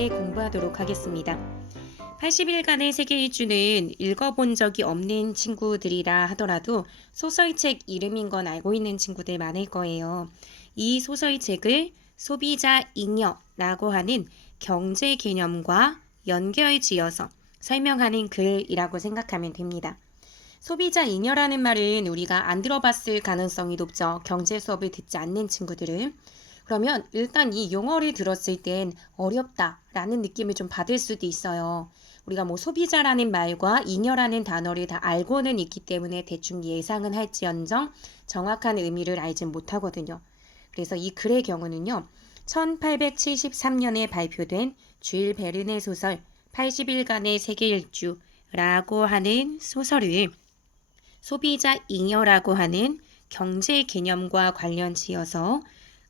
함께 공부하도록 하겠습니다. 80일간의 세계 일주는 읽어본 적이 없는 친구들이라 하더라도 소설책 이름인 건 알고 있는 친구들 많을 거예요. 이 소설책을 소비자 잉여라고 하는 경제 개념과 연결지어서 설명하는 글이라고 생각하면 됩니다. 소비자 잉여라는 말은 우리가 안 들어봤을 가능성이 높죠. 경제 수업을 듣지 않는 친구들은. 그러면 일단 이 용어를 들었을 땐 어렵다라는 느낌을 좀 받을 수도 있어요. 우리가 뭐 소비자라는 말과 잉여라는 단어를 다 알고는 있기 때문에 대충 예상은 할지언정 정확한 의미를 알진 못하거든요. 그래서 이 글의 경우는요. 1873년에 발표된 줄 베른의 소설 80일간의 세계 일주라고 하는 소설을 소비자 잉여라고 하는 경제 개념과 관련 지어서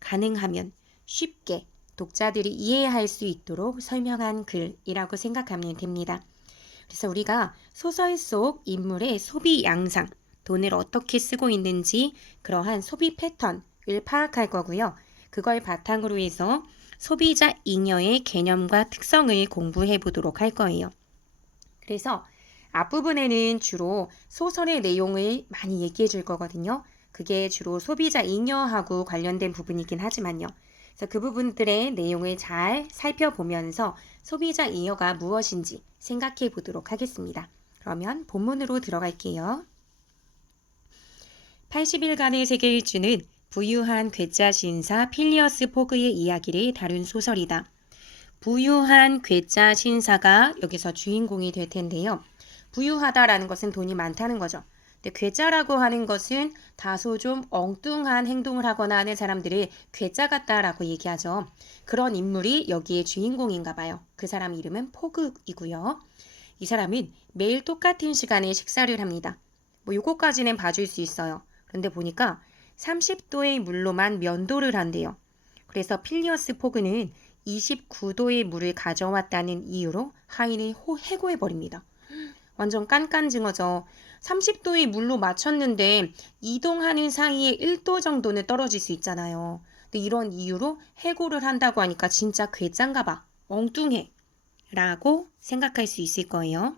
가능하면 쉽게 독자들이 이해할 수 있도록 설명한 글이라고 생각하면 됩니다. 그래서 우리가 소설 속 인물의 소비 양상, 돈을 어떻게 쓰고 있는지 그러한 소비 패턴을 파악할 거고요. 그걸 바탕으로 해서 소비자 잉여의 개념과 특성을 공부해 보도록 할 거예요. 그래서 앞부분에는 주로 소설의 내용을 많이 얘기해 줄 거거든요. 그게 주로 소비자 잉여하고 관련된 부분이긴 하지만요. 그래서 그 부분들의 내용을 잘 살펴보면서 소비자 잉여가 무엇인지 생각해 보도록 하겠습니다. 그러면 본문으로 들어갈게요. 80일간의 세계 일주는 부유한 괴짜 신사 필리어스 포그의 이야기를 다룬 소설이다. 부유한 괴짜 신사가 여기서 주인공이 될 텐데요. 부유하다라는 것은 돈이 많다는 거죠. 근데 괴짜라고 하는 것은 다소 좀 엉뚱한 행동을 하거나 하는 사람들을 괴짜 같다라고 얘기하죠. 그런 인물이 여기에 주인공인가 봐요. 그 사람 이름은 포그이고요. 이 사람은 매일 똑같은 시간에 식사를 합니다. 뭐 요거까지는 봐줄 수 있어요. 그런데 보니까 30도의 물로만 면도를 한대요. 그래서 필리어스 포그는 29도의 물을 가져왔다는 이유로 하인을 해고해버립니다. 완전 깐깐증어죠. 30도의 물로 맞췄는데 이동하는 사이에 1도 정도는 떨어질 수 있잖아요. 근데 이런 이유로 해고를 한다고 하니까 진짜 괴짠가 봐. 엉뚱해. 라고 생각할 수 있을 거예요.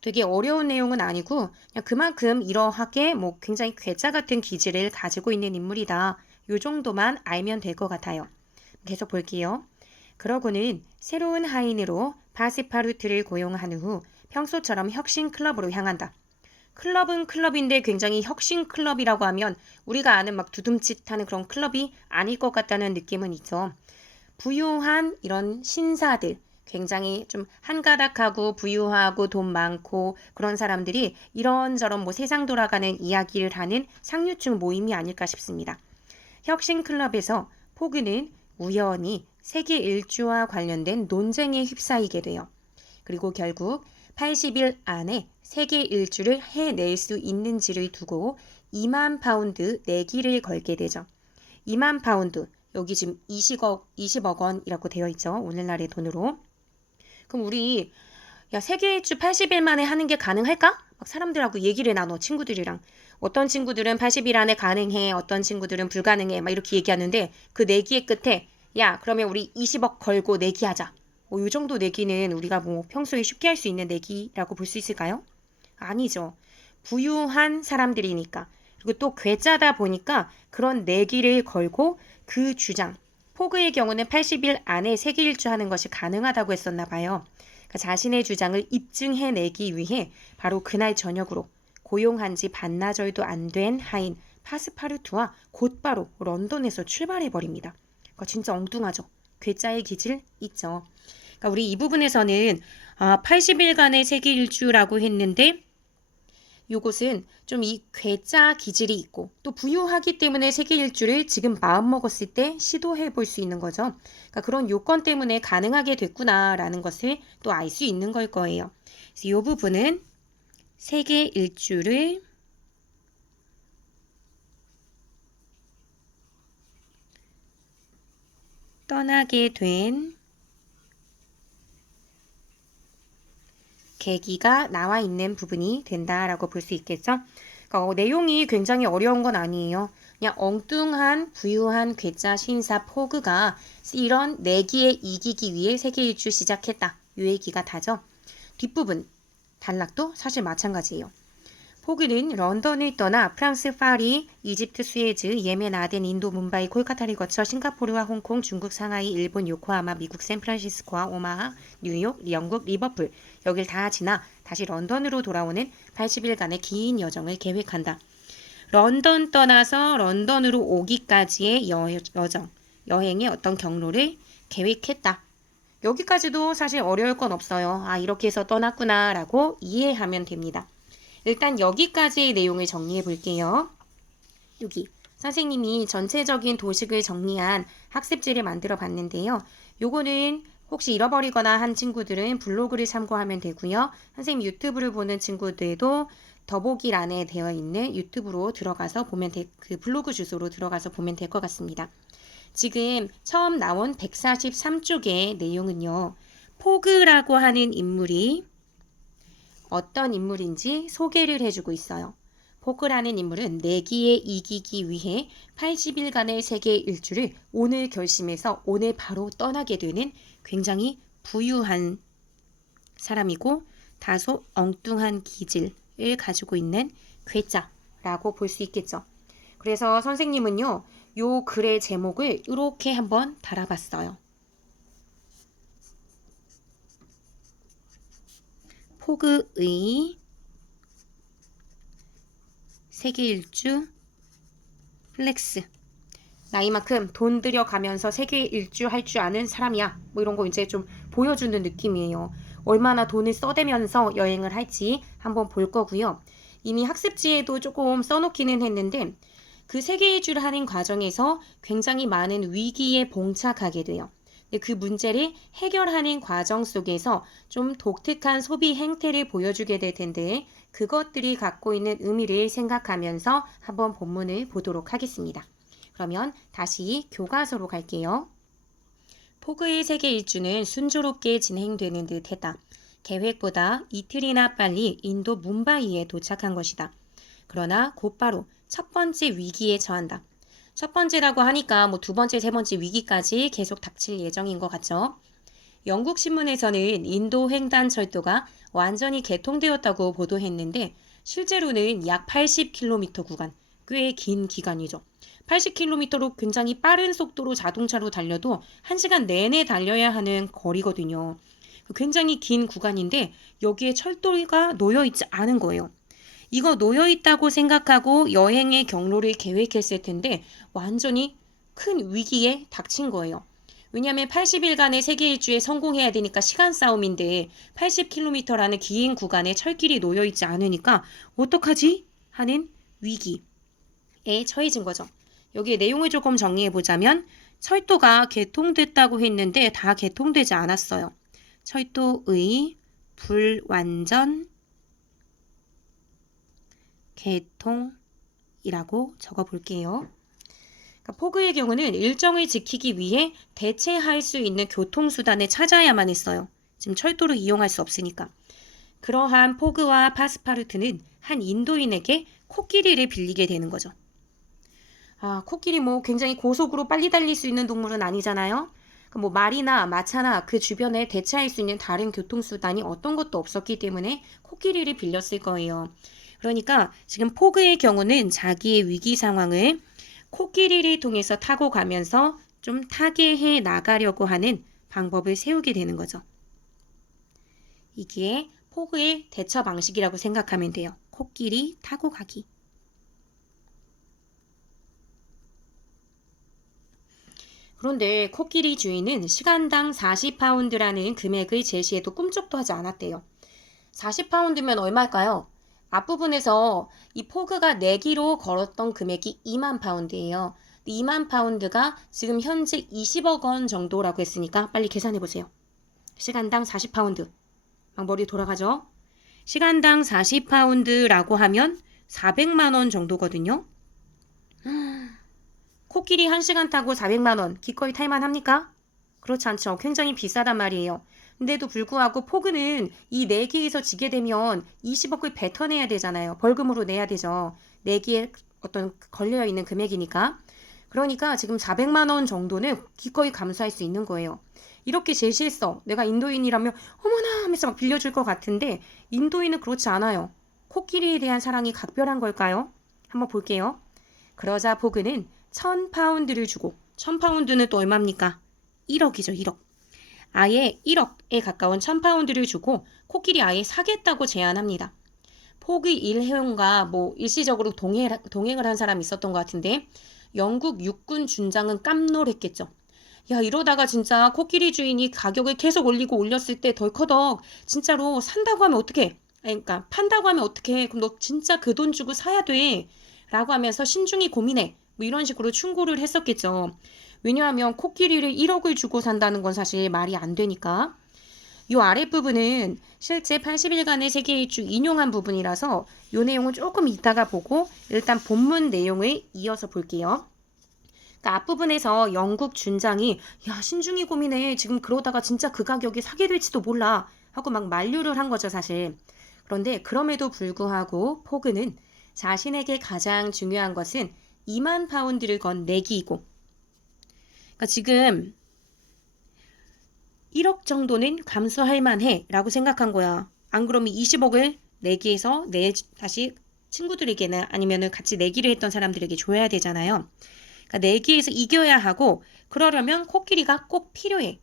되게 어려운 내용은 아니고 그냥 그만큼 이러하게 뭐 굉장히 괴짜 같은 기질을 가지고 있는 인물이다. 요 정도만 알면 될 것 같아요. 계속 볼게요. 그러고는 새로운 하인으로 파스파루트를 고용한 후 평소처럼 혁신 클럽으로 향한다. 클럽은 클럽인데 굉장히 혁신 클럽이라고 하면 우리가 아는 막 두둠칫하는 그런 클럽이 아닐 것 같다는 느낌은 있죠. 부유한 이런 신사들, 굉장히 좀 한가닥하고 부유하고 돈 많고 그런 사람들이 이런저런 뭐 세상 돌아가는 이야기를 하는 상류층 모임이 아닐까 싶습니다. 혁신 클럽에서 포그는 우연히 세계 일주와 관련된 논쟁에 휩싸이게 돼요. 그리고 결국 80일 안에 세계 일주를 해낼 수 있는지를 두고 2만 파운드 내기를 걸게 되죠. 2만 파운드, 여기 지금 20억 원이라고 되어 있죠. 오늘날의 돈으로. 그럼 우리 세계 일주 80일 만에 하는 게 가능할까? 막 사람들하고 얘기를 나눠, 친구들이랑. 어떤 친구들은 80일 안에 가능해, 어떤 친구들은 불가능해, 막 이렇게 얘기하는데 그 내기의 끝에 야, 그러면 우리 20억 걸고 내기하자. 이 정도 내기는 우리가 뭐 평소에 쉽게 할 수 있는 내기라고 볼 수 있을까요? 아니죠. 부유한 사람들이니까. 그리고 또 괴짜다 보니까 그런 내기를 걸고 그 주장, 포그의 경우는 80일 안에 세계 일주하는 것이 가능하다고 했었나 봐요. 그러니까 자신의 주장을 입증해내기 위해 바로 그날 저녁으로 고용한 지 반나절도 안 된 하인 파스파르투와 곧바로 런던에서 출발해버립니다. 그러니까 진짜 엉뚱하죠. 괴짜의 기질 있죠. 그러니까 우리 이 부분에서는 80일간의 세계 일주라고 했는데 요것은 좀 이 괴짜 기질이 있고 또 부유하기 때문에 세계 일주를 지금 마음먹었을 때 시도해 볼 수 있는 거죠. 그러니까 그런 요건 때문에 가능하게 됐구나라는 것을 또 알 수 있는 걸 거예요. 그래서 이 부분은 세계 일주를 떠나게 된 계기가 나와 있는 부분이 된다라고 볼 수 있겠죠. 그러니까 내용이 굉장히 어려운 건 아니에요. 그냥 엉뚱한 부유한 괴짜 신사 포그가 이런 내기에 이기기 위해 세계 일주 시작했다. 이 얘기가 다죠. 뒷부분 단락도 사실 마찬가지예요. 포그는 런던을 떠나 프랑스 파리, 이집트 스웨즈, 예멘 아덴, 인도 뭄바이, 콜카타를 거쳐 싱가포르와 홍콩, 중국 상하이, 일본 요코하마, 미국 샌프란시스코와 오마하, 뉴욕, 영국 리버풀 여길 다 지나 다시 런던으로 돌아오는 80일간의 긴 여정을 계획한다. 런던 떠나서 런던으로 오기까지의 여행의 어떤 경로를 계획했다. 여기까지도 사실 어려울 건 없어요. 아, 이렇게 해서 떠났구나 라고 이해하면 됩니다. 일단 여기까지의 내용을 정리해 볼게요. 여기 선생님이 전체적인 도식을 정리한 학습지를 만들어 봤는데요. 요거는 혹시 잃어버리거나 한 친구들은 블로그를 참고하면 되고요. 선생님 유튜브를 보는 친구들도 더보기란에 되어 있는 유튜브로 들어가서 보면 그 블로그 주소로 들어가서 보면 될 것 같습니다. 지금 처음 나온 143쪽의 내용은요. 포그라고 하는 인물이 어떤 인물인지 소개를 해주고 있어요. 포그라는 인물은 내기에 이기기 위해 80일간의 세계 일주를 오늘 결심해서 오늘 바로 떠나게 되는 굉장히 부유한 사람이고 다소 엉뚱한 기질을 가지고 있는 괴짜라고 볼 수 있겠죠. 그래서 선생님은요, 요 글의 제목을 이렇게 한번 달아봤어요. 포그의 세계 일주 플렉스. 나이만큼 돈 들여가면서 세계 일주 할 줄 아는 사람이야. 뭐 이런 거 이제 좀 보여주는 느낌이에요. 얼마나 돈을 써대면서 여행을 할지 한번 볼 거고요. 이미 학습지에도 조금 써놓기는 했는데 그 세계 일주를 하는 과정에서 굉장히 많은 위기에 봉착하게 돼요. 그 문제를 해결하는 과정 속에서 좀 독특한 소비 행태를 보여주게 될 텐데 그것들이 갖고 있는 의미를 생각하면서 한번 본문을 보도록 하겠습니다. 그러면 다시 교과서로 갈게요. 포그의 세계 일주는 순조롭게 진행되는 듯 했다. 계획보다 이틀이나 빨리 인도 뭄바이에 도착한 것이다. 그러나 곧바로 첫 번째 위기에 처한다. 첫 번째라고 하니까 두 번째, 세 번째 위기까지 계속 닥칠 예정인 것 같죠? 영국 신문에서는 인도 횡단 철도가 완전히 개통되었다고 보도했는데 실제로는 약 80km 구간, 꽤 긴 기간이죠. 80km로 굉장히 빠른 속도로 자동차로 달려도 1시간 내내 달려야 하는 거리거든요. 굉장히 긴 구간인데 여기에 철도가 놓여있지 않은 거예요. 이거 놓여있다고 생각하고 여행의 경로를 계획했을 텐데 완전히 큰 위기에 닥친 거예요. 왜냐하면 80일간의 세계 일주에 성공해야 되니까 시간 싸움인데 80km라는 긴 구간에 철길이 놓여있지 않으니까 어떡하지? 하는 위기에 처해진 거죠. 여기에 내용을 조금 정리해보자면 철도가 개통됐다고 했는데 다 개통되지 않았어요. 철도의 불완전 개통이라고 적어볼게요. 그러니까 포그의 경우는 일정을 지키기 위해 대체할 수 있는 교통수단을 찾아야만 했어요. 지금 철도를 이용할 수 없으니까. 그러한 포그와 파스파르트는 한 인도인에게 코끼리를 빌리게 되는 거죠. 아, 코끼리 굉장히 고속으로 빨리 달릴 수 있는 동물은 아니잖아요. 말이나 마차나 그 주변에 대체할 수 있는 다른 교통수단이 어떤 것도 없었기 때문에 코끼리를 빌렸을 거예요. 그러니까 지금 포그의 경우는 자기의 위기 상황을 코끼리를 통해서 타고 가면서 좀 타개해 나가려고 하는 방법을 세우게 되는 거죠. 이게 포그의 대처 방식이라고 생각하면 돼요. 코끼리 타고 가기. 그런데 코끼리 주인은 시간당 40파운드라는 금액을 제시해도 꿈쩍도 하지 않았대요. 40파운드면 얼마일까요? 앞부분에서 이 포그가 내기로 걸었던 금액이 2만 파운드예요. 2만 파운드가 지금 현재 20억 원 정도라고 했으니까 빨리 계산해 보세요. 시간당 40파운드. 막 머리 돌아가죠? 시간당 40파운드라고 하면 400만 원 정도거든요. 코끼리 1시간 타고 400만 원 기꺼이 탈만 합니까? 그렇지 않죠. 굉장히 비싸단 말이에요. 근데도 불구하고 포그는 이 내기에서 지게 되면 20억을 뱉어내야 되잖아요. 벌금으로 내야 되죠. 내기에 어떤 걸려있는 금액이니까. 그러니까 지금 400만 원 정도는 기꺼이 감수할 수 있는 거예요. 이렇게 제시했어. 내가 인도인이라면 어머나 하면서 막 빌려줄 것 같은데 인도인은 그렇지 않아요. 코끼리에 대한 사랑이 각별한 걸까요? 한번 볼게요. 그러자 포그는 1000파운드를 주고 1000파운드는 또 얼마입니까? 1억이죠, 1억. 아예 1억에 가까운 1000파운드를 주고 코끼리 아예 사겠다고 제안합니다. 포그 일행과 뭐 일시적으로 동행을 한 사람이 있었던 것 같은데 영국 육군 준장은 깜놀했겠죠. 야, 이러다가 진짜 코끼리 주인이 가격을 계속 올리고 올렸을 때 덜커덕 진짜로 산다고 하면 어떡해? 아니, 그러니까 판다고 하면 어떡해? 그럼 너 진짜 그 돈 주고 사야 돼. 라고 하면서 신중히 고민해. 뭐 이런 식으로 충고를 했었겠죠. 왜냐하면 코끼리를 1억을 주고 산다는 건 사실 말이 안 되니까. 이 아랫부분은 실제 80일간의 세계 일주 인용한 부분이라서 이 내용은 조금 이따가 보고 일단 본문 내용을 이어서 볼게요. 그러니까 앞부분에서 영국 준장이 야 신중히 고민해 지금 그러다가 진짜 그 가격에 사게 될지도 몰라 하고 막 만류를 한 거죠 사실. 그런데 그럼에도 불구하고 포그는 자신에게 가장 중요한 것은 2만 파운드를 건 내기이고 그러니까 지금 1억 정도는 감수할 만해 라고 생각한 거야. 안 그러면 20억을 내기해서 다시 친구들에게나 아니면 같이 내기를 했던 사람들에게 줘야 되잖아요. 그러니까 내기에서 이겨야 하고 그러려면 코끼리가 꼭 필요해.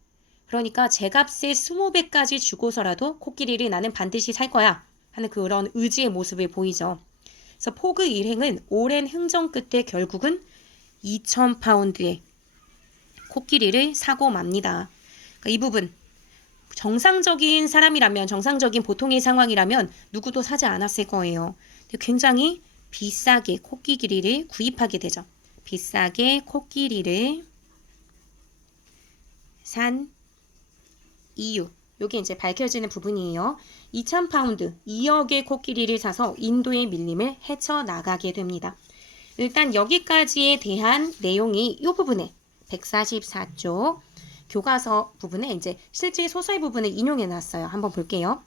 그러니까 제값의 20배까지 주고서라도 코끼리를 나는 반드시 살 거야 하는 그런 의지의 모습을 보이죠. 그래서 포그 일행은 오랜 흥정 끝에 결국은 2000파운드의 코끼리를 사고 맙니다. 그러니까 이 부분 정상적인 사람이라면 정상적인 보통의 상황이라면 누구도 사지 않았을 거예요. 굉장히 비싸게 코끼리를 구입하게 되죠. 비싸게 코끼리를 산 이유. 요게 이제 밝혀지는 부분이에요. 2000파운드, 2억의 코끼리를 사서 인도의 밀림을 헤쳐나가게 됩니다. 일단 여기까지에 대한 내용이 이 부분에 144쪽 교과서 부분에 이제 실제 소설 부분을 인용해 놨어요. 한번 볼게요.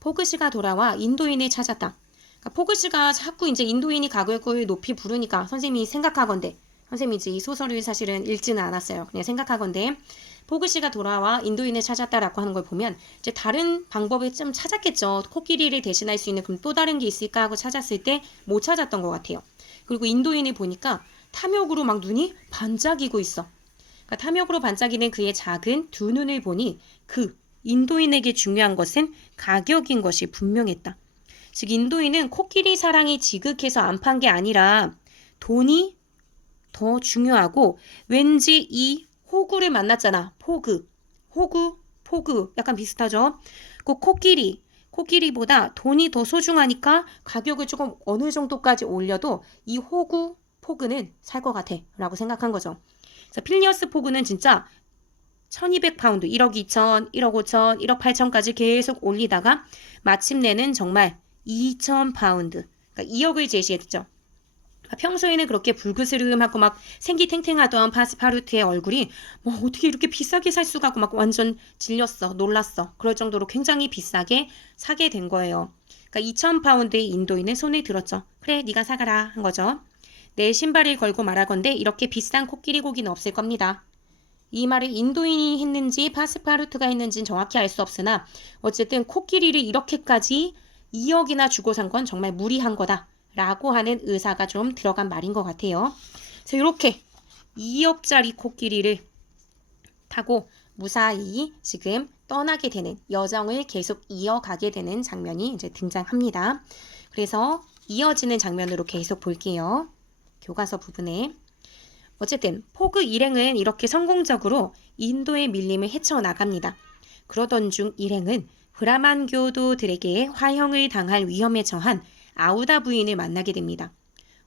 포그 씨가 돌아와 인도인을 찾았다. 그러니까 포그 씨가 자꾸 이제 인도인이 가격을 높이 부르니까 선생님이 생각하건대 선생님이 이제 이 소설을 사실은 읽지는 않았어요. 그냥 생각하건대 포그 씨가 돌아와 인도인을 찾았다라고 하는 걸 보면 이제 다른 방법을 좀 찾았겠죠. 코끼리를 대신할 수 있는 그럼 또 다른 게 있을까 하고 찾았을 때 못 찾았던 것 같아요. 그리고 인도인을 보니까 탐욕으로 막 눈이 반짝이고 있어. 그러니까 탐욕으로 반짝이는 그의 작은 두 눈을 보니 그 인도인에게 중요한 것은 가격인 것이 분명했다. 즉 인도인은 코끼리 사랑이 지극해서 안 판 게 아니라 돈이 더 중요하고 왠지 이 호구를 만났잖아. 포그 약간 비슷하죠. 그 코끼리보다 돈이 더 소중하니까 가격을 조금 어느 정도까지 올려도 이 포그는 살 것 같아 라고 생각한 거죠. 그래서 필리어스 포그는 진짜 1200파운드, 1억 2천, 1억 5천, 1억 8천까지 계속 올리다가 마침내는 정말 2000파운드, 그러니까 2억을 제시했죠. 평소에는 그렇게 불그스름하고 막 생기탱탱하던 파스파르트의 얼굴이 뭐 어떻게 이렇게 비싸게 살 수가 하고 막 완전 질렸어, 놀랐어. 그럴 정도로 굉장히 비싸게 사게 된 거예요. 그러니까 2000파운드의 인도인은 손에 들었죠. 그래, 네가 사가라 한 거죠. 내 신발을 걸고 말하건대 이렇게 비싼 코끼리 고기는 없을 겁니다. 이 말을 인도인이 했는지 파스파르트가 했는지는 정확히 알 수 없으나 어쨌든 코끼리를 이렇게까지 2억이나 주고 산 건 정말 무리한 거다 라고 하는 의사가 좀 들어간 말인 것 같아요. 그래서 이렇게 2억짜리 코끼리를 타고 무사히 지금 떠나게 되는 여정을 계속 이어가게 되는 장면이 이제 등장합니다. 그래서 이어지는 장면으로 계속 볼게요. 교과서 부분에 어쨌든 포그 일행은 이렇게 성공적으로 인도의 밀림을 헤쳐나갑니다. 그러던 중 일행은 브라만 교도들에게 화형을 당할 위험에 처한 아우다 부인을 만나게 됩니다.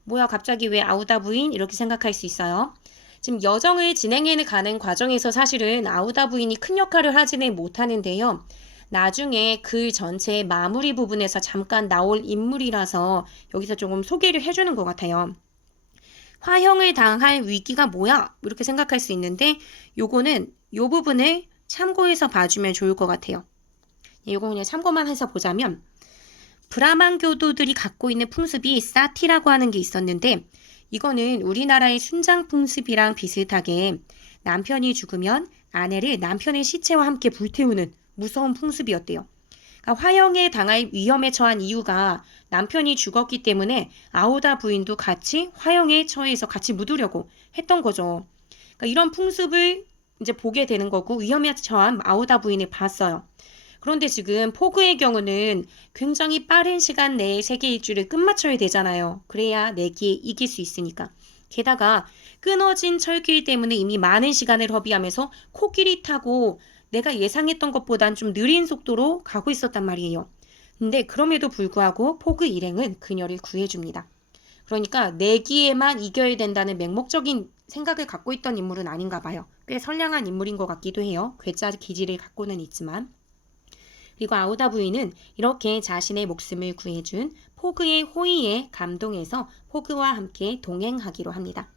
뭐야 갑자기 왜 아우다 부인? 이렇게 생각할 수 있어요. 지금 여정을 진행해 가는 과정에서 사실은 아우다 부인이 큰 역할을 하지는 못하는데요. 나중에 글 전체의 마무리 부분에서 잠깐 나올 인물이라서 여기서 조금 소개를 해주는 것 같아요. 화형을 당할 위기가 뭐야? 이렇게 생각할 수 있는데 요거는 요 부분을 참고해서 봐주면 좋을 것 같아요. 요거 그냥 참고만 해서 보자면 브라만 교도들이 갖고 있는 풍습이 사티라고 하는 게 있었는데 이거는 우리나라의 순장 풍습이랑 비슷하게 남편이 죽으면 아내를 남편의 시체와 함께 불태우는 무서운 풍습이었대요. 그러니까 화형에 당할 위험에 처한 이유가 남편이 죽었기 때문에 아우다 부인도 같이 화형에 처해서 같이 묻으려고 했던 거죠. 그러니까 이런 풍습을 이제 보게 되는 거고 위험에 처한 아우다 부인을 봤어요. 그런데 지금 포그의 경우는 굉장히 빠른 시간 내에 세계 일주를 끝마쳐야 되잖아요. 그래야 내기에 이길 수 있으니까. 게다가 끊어진 철길 때문에 이미 많은 시간을 허비하면서 코끼리 타고 내가 예상했던 것보단 좀 느린 속도로 가고 있었단 말이에요. 근데 그럼에도 불구하고 포그 일행은 그녀를 구해줍니다. 그러니까 내기에만 이겨야 된다는 맹목적인 생각을 갖고 있던 인물은 아닌가 봐요. 꽤 선량한 인물인 것 같기도 해요. 괴짜 기질을 갖고는 있지만. 그리고 아우다 부인은 이렇게 자신의 목숨을 구해준 포그의 호의에 감동해서 포그와 함께 동행하기로 합니다.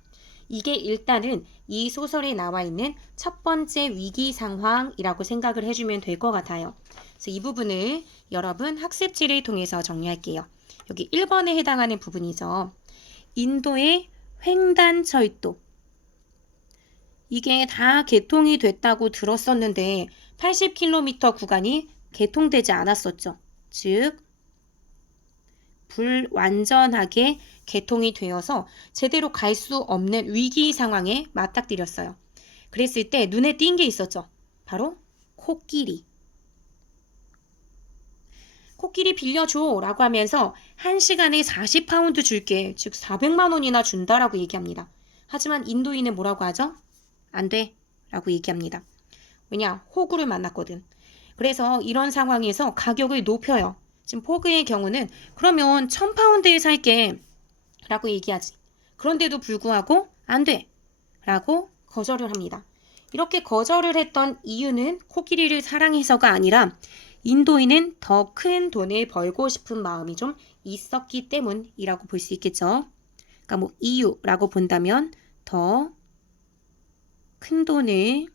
이게 일단은 이 소설에 나와 있는 첫 번째 위기 상황이라고 생각을 해주면 될 것 같아요. 그래서 이 부분을 여러분 학습지를 통해서 정리할게요. 여기 1번에 해당하는 부분이죠. 인도의 횡단철도. 이게 다 개통이 됐다고 들었었는데 80km 구간이 개통되지 않았었죠. 즉 불완전하게 개통이 되어서 제대로 갈 수 없는 위기 상황에 맞닥뜨렸어요. 그랬을 때 눈에 띈 게 있었죠. 바로 코끼리. 코끼리 빌려줘 라고 하면서 1시간에 40파운드 줄게, 즉 400만 원이나 준다라고 얘기합니다. 하지만 인도인은 뭐라고 하죠? 안 돼 라고 얘기합니다. 왜냐? 호구를 만났거든. 그래서 이런 상황에서 가격을 높여요. 지금 포그의 경우는 그러면 1000파운드에 살게 라고 얘기하지. 그런데도 불구하고 안 돼 라고 거절을 합니다. 이렇게 거절을 했던 이유는 코끼리를 사랑해서가 아니라 인도인은 더 큰 돈을 벌고 싶은 마음이 좀 있었기 때문이라고 볼 수 있겠죠. 그러니까 뭐 이유라고 본다면 더 큰 돈을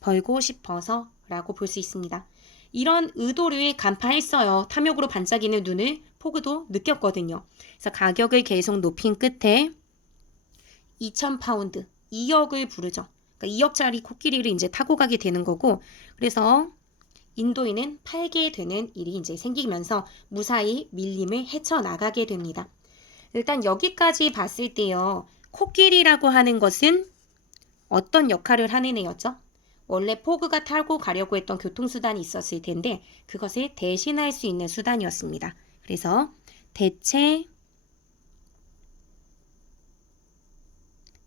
벌고 싶어서 라고 볼 수 있습니다. 이런 의도를 간파했어요. 탐욕으로 반짝이는 눈을 포그도 느꼈거든요. 그래서 가격을 계속 높인 끝에 2000파운드, 2억을 부르죠. 그러니까 2억짜리 코끼리를 이제 타고 가게 되는 거고, 그래서 인도인은 팔게 되는 일이 이제 생기면서 무사히 밀림을 헤쳐나가게 됩니다. 일단 여기까지 봤을 때요. 코끼리라고 하는 것은 어떤 역할을 하는 애였죠? 원래 포그가 타고 가려고 했던 교통수단이 있었을 텐데 그것을 대신할 수 있는 수단이었습니다. 그래서 대체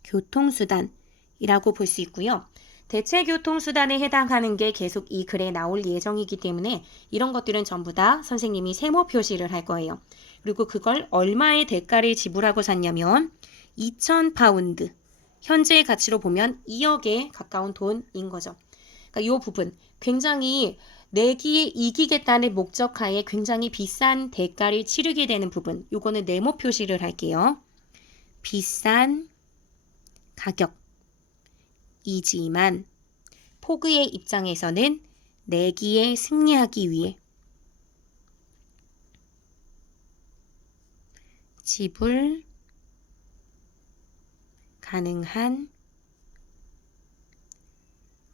교통수단이라고 볼 수 있고요. 대체 교통수단에 해당하는 게 계속 이 글에 나올 예정이기 때문에 이런 것들은 전부 다 선생님이 세모 표시를 할 거예요. 그리고 그걸 얼마의 대가를 지불하고 샀냐면 2000파운드. 현재의 가치로 보면 2억에 가까운 돈인 거죠. 그러니까 이 부분 굉장히 내기에 이기겠다는 목적하에 굉장히 비싼 대가를 치르게 되는 부분. 요거는 네모 표시를 할게요. 비싼 가격이지만 포그의 입장에서는 내기에 승리하기 위해 지불 가능한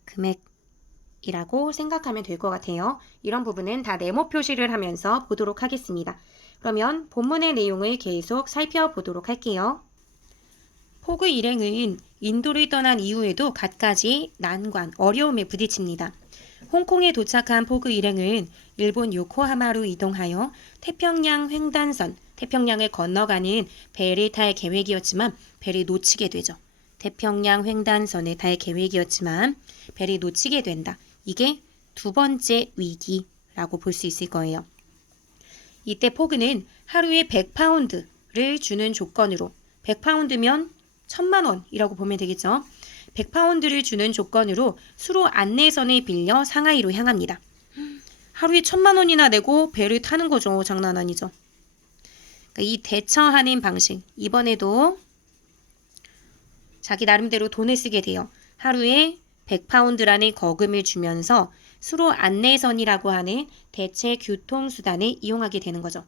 금액이라고 생각하면 될 것 같아요. 이런 부분은 다 네모 표시를 하면서 보도록 하겠습니다. 그러면 본문의 내용을 계속 살펴보도록 할게요. 포그 일행은 인도를 떠난 이후에도 갖가지 난관, 어려움에 부딪힙니다. 홍콩에 도착한 포그 일행은 일본 요코하마로 이동하여 태평양 횡단선, 태평양을 건너가는 배를 탈 계획이었지만 배를 놓치게 되죠. 태평양 횡단선을 탈 계획이었지만 배를 놓치게 된다. 이게 두 번째 위기라고 볼 수 있을 거예요. 이때 포그는 하루에 100파운드를 주는 조건으로 100파운드면 1000만 원이라고 보면 되겠죠. 100파운드를 주는 조건으로 수로 안내선을 빌려 상하이로 향합니다. 하루에 1000만 원이나 내고 배를 타는 거죠. 장난 아니죠. 그러니까 이 대처하는 방식, 이번에도 자기 나름대로 돈을 쓰게 돼요. 하루에 100파운드라는 거금을 주면서 수로 안내선이라고 하는 대체 교통수단을 이용하게 되는 거죠.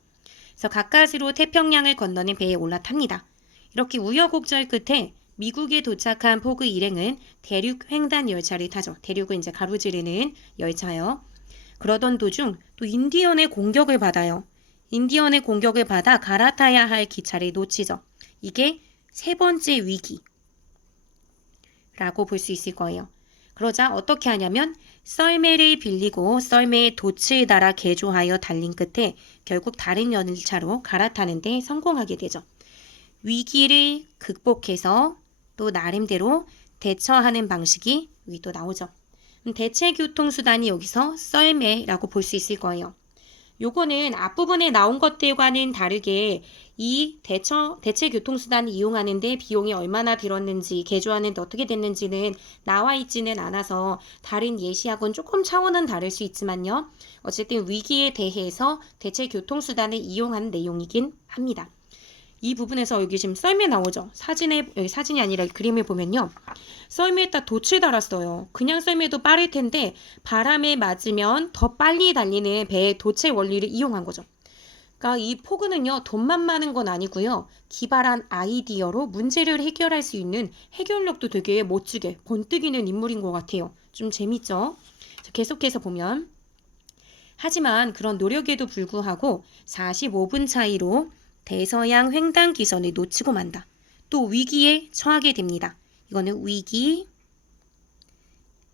그래서 가까스로 태평양을 건너는 배에 올라탑니다. 이렇게 우여곡절 끝에 미국에 도착한 포그 일행은 대륙 횡단 열차를 타죠. 대륙을 이제 가로지르는 열차요. 그러던 도중 또 인디언의 공격을 받아요. 인디언의 공격을 받아 갈아타야 할 기차를 놓치죠. 이게 세 번째 위기라고 볼 수 있을 거예요. 그러자 어떻게 하냐면 썰매를 빌리고 썰매에 돛을 달아 개조하여 달린 끝에 결국 다른 열차로 갈아타는 데 성공하게 되죠. 위기를 극복해서 또 나름대로 대처하는 방식이 여기 또 나오죠. 대체 교통수단이 여기서 썰매라고 볼 수 있을 거예요. 요거는 앞부분에 나온 것들과는 다르게 이 대체 교통수단을 이용하는데 비용이 얼마나 들었는지, 개조하는데 어떻게 됐는지는 나와 있지는 않아서 다른 예시하고는 조금 차원은 다를 수 있지만요. 어쨌든 위기에 대해서 대체 교통수단을 이용한 내용이긴 합니다. 이 부분에서 여기 지금 썰매 나오죠. 사진이 아니라 그림을 보면요. 썰매에다 돛을 달았어요. 그냥 썰매도 빠를 텐데 바람에 맞으면 더 빨리 달리는 배의 돛의 원리를 이용한 거죠. 그러니까 이 포그는요. 돈만 많은 건 아니고요. 기발한 아이디어로 문제를 해결할 수 있는 해결력도 되게 멋지게 번뜩이는 인물인 것 같아요. 좀 재밌죠? 계속해서 보면 하지만 그런 노력에도 불구하고 45분 차이로 대서양 횡단 기선을 놓치고 만다. 또 위기에 처하게 됩니다. 이거는 위기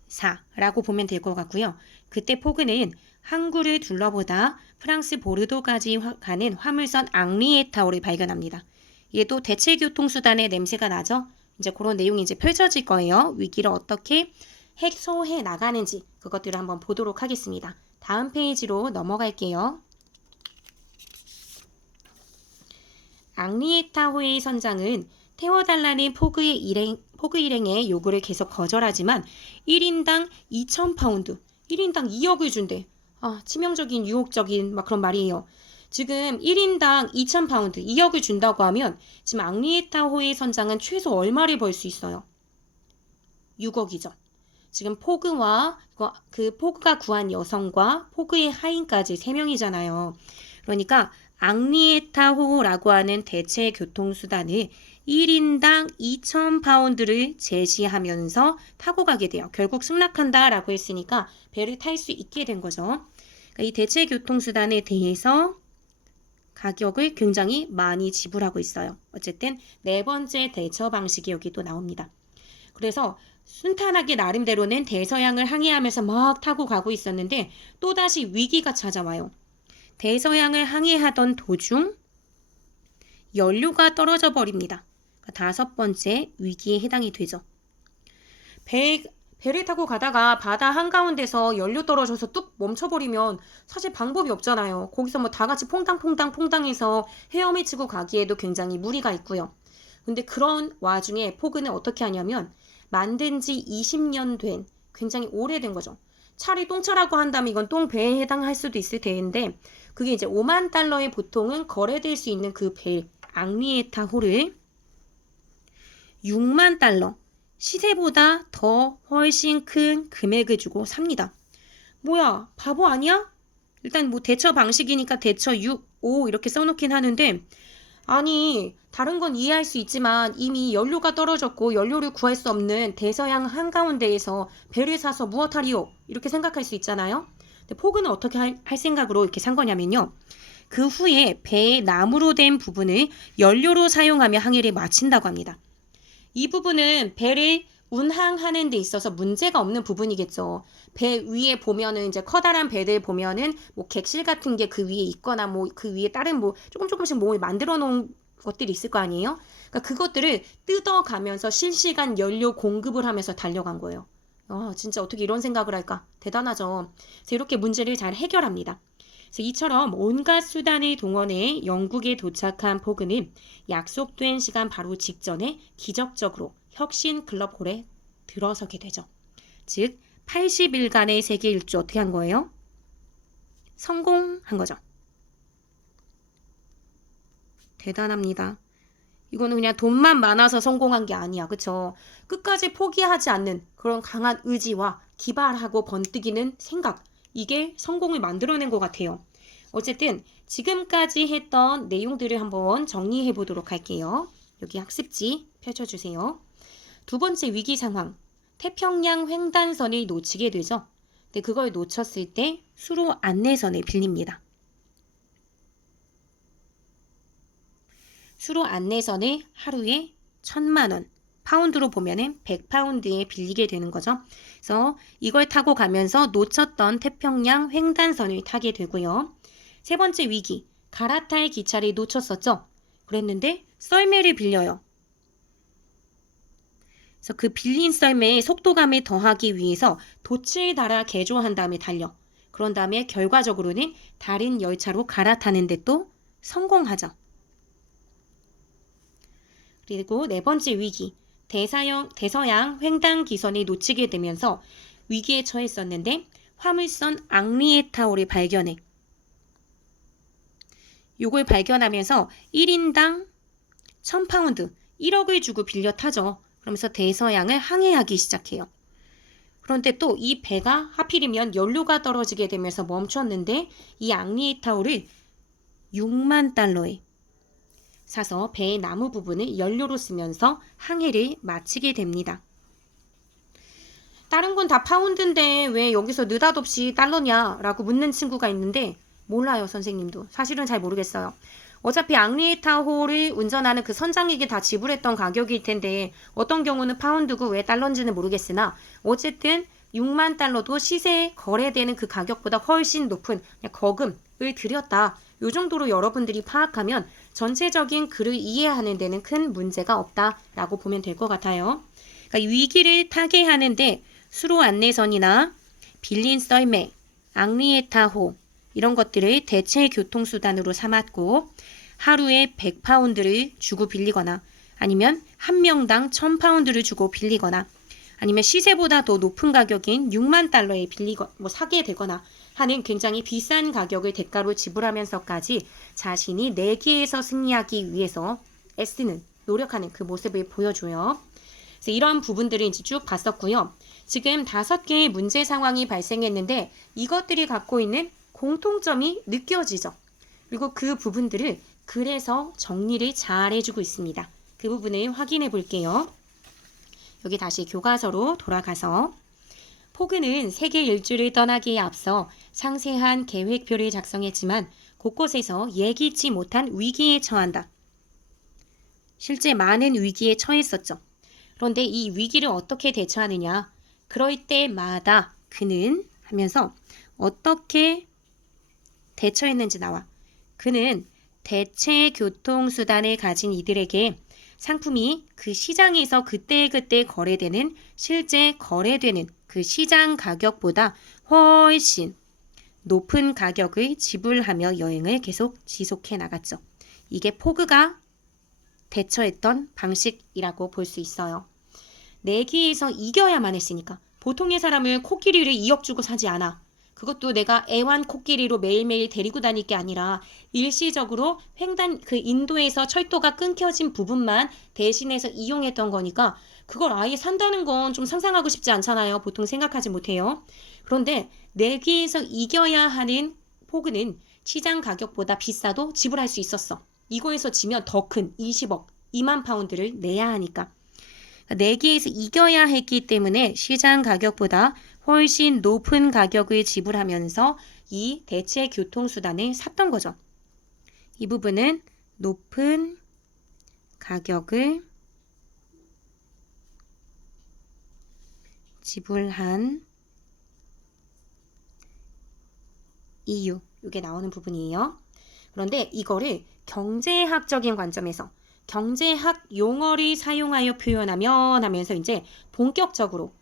4라고 보면 될 것 같고요. 그때 포그는 항구를 둘러보다 프랑스 보르도까지 가는 화물선 앙리에타오를 발견합니다. 얘도 대체 교통수단의 냄새가 나죠? 이제 그런 내용이 이제 펼쳐질 거예요. 위기를 어떻게 해소해 나가는지 그것들을 한번 보도록 하겠습니다. 다음 페이지로 넘어갈게요. 앙리에타호의 선장은 태워달라는 포그 일행의 요구를 계속 거절하지만 1인당 2,000파운드, 1인당 2억을 준대. 치명적인 유혹적인 막 그런 말이에요. 지금 1인당 2,000파운드, 2억을 준다고 하면 지금 앙리에타호의 선장은 최소 얼마를 벌 수 있어요? 6억이죠. 지금 포그와 그 포그가 구한 여성과 포그의 하인까지 3명이잖아요. 그러니까 앙리에타호라고 하는 대체 교통수단을 1인당 2,000파운드를 제시하면서 타고 가게 돼요. 결국 승낙한다라고 했으니까 배를 탈 수 있게 된 거죠. 그러니까 이 대체 교통수단에 대해서 가격을 굉장히 많이 지불하고 있어요. 어쨌든 네 번째 대처 방식이 여기 또 나옵니다. 그래서 순탄하게 나름대로는 대서양을 항해하면서 막 타고 가고 있었는데 또다시 위기가 찾아와요. 대서양을 항해하던 도중 연료가 떨어져 버립니다. 다섯 번째 위기에 해당이 되죠. 배를 타고 가다가 바다 한가운데서 연료 떨어져서 뚝 멈춰버리면 사실 방법이 없잖아요. 거기서 뭐 다 같이 퐁당퐁당해서 헤엄을 치고 가기에도 굉장히 무리가 있고요. 근데 그런 와중에 포그는 어떻게 하냐면 만든 지 20년 된 굉장히 오래된 거죠. 차를 똥차라고 한다면 이건 똥배에 해당할 수도 있을 텐데 그게 이제 5만 달러에 보통은 거래될 수 있는 그 배 앙리에타호를 6만 달러 시세보다 더 훨씬 큰 금액을 주고 삽니다. 뭐야 바보 아니야? 일단 뭐 대처 방식이니까 대처 6, 5 이렇게 써놓긴 하는데 아니 다른 건 이해할 수 있지만 이미 연료가 떨어졌고 연료를 구할 수 없는 대서양 한가운데에서 배를 사서 무엇하리요? 이렇게 생각할 수 있잖아요. 근데 포그는 어떻게 할 생각으로 이렇게 산 거냐면요. 그 후에 배의 나무로 된 부분을 연료로 사용하며 항해를 마친다고 합니다. 이 부분은 배를 운항하는 데 있어서 문제가 없는 부분이겠죠. 배 위에 보면은 이제 커다란 배들 보면은 뭐 객실 같은 게 그 위에 있거나 뭐 그 위에 다른 뭐 조금씩 뭐 만들어 놓은 것들이 있을 거 아니에요? 그러니까 그것들을 뜯어가면서 실시간 연료 공급을 하면서 달려간 거예요. 진짜 어떻게 이런 생각을 할까? 대단하죠. 그래서 이렇게 문제를 잘 해결합니다. 그래서 이처럼 온갖 수단을 동원해 영국에 도착한 포그는 약속된 시간 바로 직전에 기적적으로 혁신 글럽홀에 들어서게 되죠. 즉 80일간의 세계 일주 어떻게 한 거예요? 성공한 거죠. 대단합니다. 이거는 그냥 돈만 많아서 성공한 게 아니야. 그쵸? 끝까지 포기하지 않는 그런 강한 의지와 기발하고 번뜩이는 생각, 이게 성공을 만들어낸 것 같아요. 어쨌든 지금까지 했던 내용들을 한번 정리해 보도록 할게요. 여기 학습지 펼쳐주세요. 두 번째 위기 상황, 태평양 횡단선을 놓치게 되죠. 근데 그걸 놓쳤을 때 수로 안내선을 빌립니다. 수로 안내선을 하루에 1,000만 원, 파운드로 보면은 100파운드에 빌리게 되는 거죠. 그래서 이걸 타고 가면서 놓쳤던 태평양 횡단선을 타게 되고요. 세 번째 위기, 갈아탈 기차를 놓쳤었죠. 그랬는데 썰매를 빌려요. 그래서 그 빌린 썰매의 속도감을 더하기 위해서 돛을 달아 개조한 다음에 달려. 그런 다음에 결과적으로는 다른 열차로 갈아타는 데 또 성공하죠. 그리고 네 번째 위기, 대서양 횡단 기선을 놓치게 되면서 위기에 처했었는데 화물선 앙리에타오를 발견해. 요걸 발견하면서 1인당 1,000파운드, 1억을 주고 빌려 타죠. 그러면서 대서양을 항해하기 시작해요. 그런데 또 이 배가 하필이면 연료가 떨어지게 되면서 멈췄는데 이 앙리에타오를 6만 달러에 사서 배의 나무 부분을 연료로 쓰면서 항해를 마치게 됩니다. 다른 건 다 파운드인데 왜 여기서 느닷없이 달러냐라고 묻는 친구가 있는데 몰라요, 선생님도. 사실은 잘 모르겠어요. 어차피 앙리에타호를 운전하는 그 선장에게 다 지불했던 가격일 텐데 어떤 경우는 파운드고 왜 달러인지는 모르겠으나 어쨌든 6만 달러도 시세에 거래되는 그 가격보다 훨씬 높은 거금을 들였다. 이 정도로 여러분들이 파악하면 전체적인 글을 이해하는 데는 큰 문제가 없다라고 보면 될 것 같아요. 그러니까 위기를 타개하는데 수로 안내선이나 빌린 썰매, 앙리에타호 이런 것들을 대체 교통수단으로 삼았고 하루에 100파운드를 주고 빌리거나 아니면 한 명당 1,000파운드를 주고 빌리거나 아니면 시세보다 더 높은 가격인 6만 달러에 사게 되거나 하는 굉장히 비싼 가격을 대가로 지불하면서까지 자신이 내기에서 승리하기 위해서 애쓰는, 노력하는 그 모습을 보여줘요. 그래서 이런 부분들을 이제 쭉 봤었고요. 지금 5개의 문제 상황이 발생했는데 이것들이 갖고 있는 공통점이 느껴지죠. 그리고 그 부분들을 글에서 정리를 잘 해주고 있습니다. 그 부분을 확인해 볼게요. 여기 다시 교과서로 돌아가서 포그는 세계 일주를 떠나기에 앞서 상세한 계획표를 작성했지만 곳곳에서 예기치 못한 위기에 처한다. 실제 많은 위기에 처했었죠. 그런데 이 위기를 어떻게 대처하느냐? 그럴 때마다 그는 하면서 어떻게 대처했는지 나와. 그는 대체 교통수단을 가진 이들에게 상품이 그 시장에서 그때그때 거래되는 실제 거래되는 그 시장 가격보다 훨씬 높은 가격을 지불하며 여행을 계속 지속해 나갔죠. 이게 포그가 대처했던 방식이라고 볼 수 있어요. 내기에서 이겨야만 했으니까. 보통의 사람을 코끼리를 2억 주고 사지 않아. 그것도 내가 애완 코끼리로 매일매일 데리고 다닐 게 아니라 일시적으로 그 인도에서 철도가 끊겨진 부분만 대신해서 이용했던 거니까 그걸 아예 산다는 건 좀 상상하고 싶지 않잖아요. 보통 생각하지 못해요. 그런데 내기에서 이겨야 하는 포그는 시장 가격보다 비싸도 지불할 수 있었어. 이거에서 지면 더 큰 20억, 2만 파운드를 내야 하니까. 내기에서 이겨야 했기 때문에 시장 가격보다 훨씬 높은 가격을 지불하면서 이 대체 교통수단을 샀던 거죠. 이 부분은 높은 가격을 지불한 이유, 이게 나오는 부분이에요. 그런데 이거를 경제학적인 관점에서 경제학 용어를 사용하여 표현하면 하면서 이제 본격적으로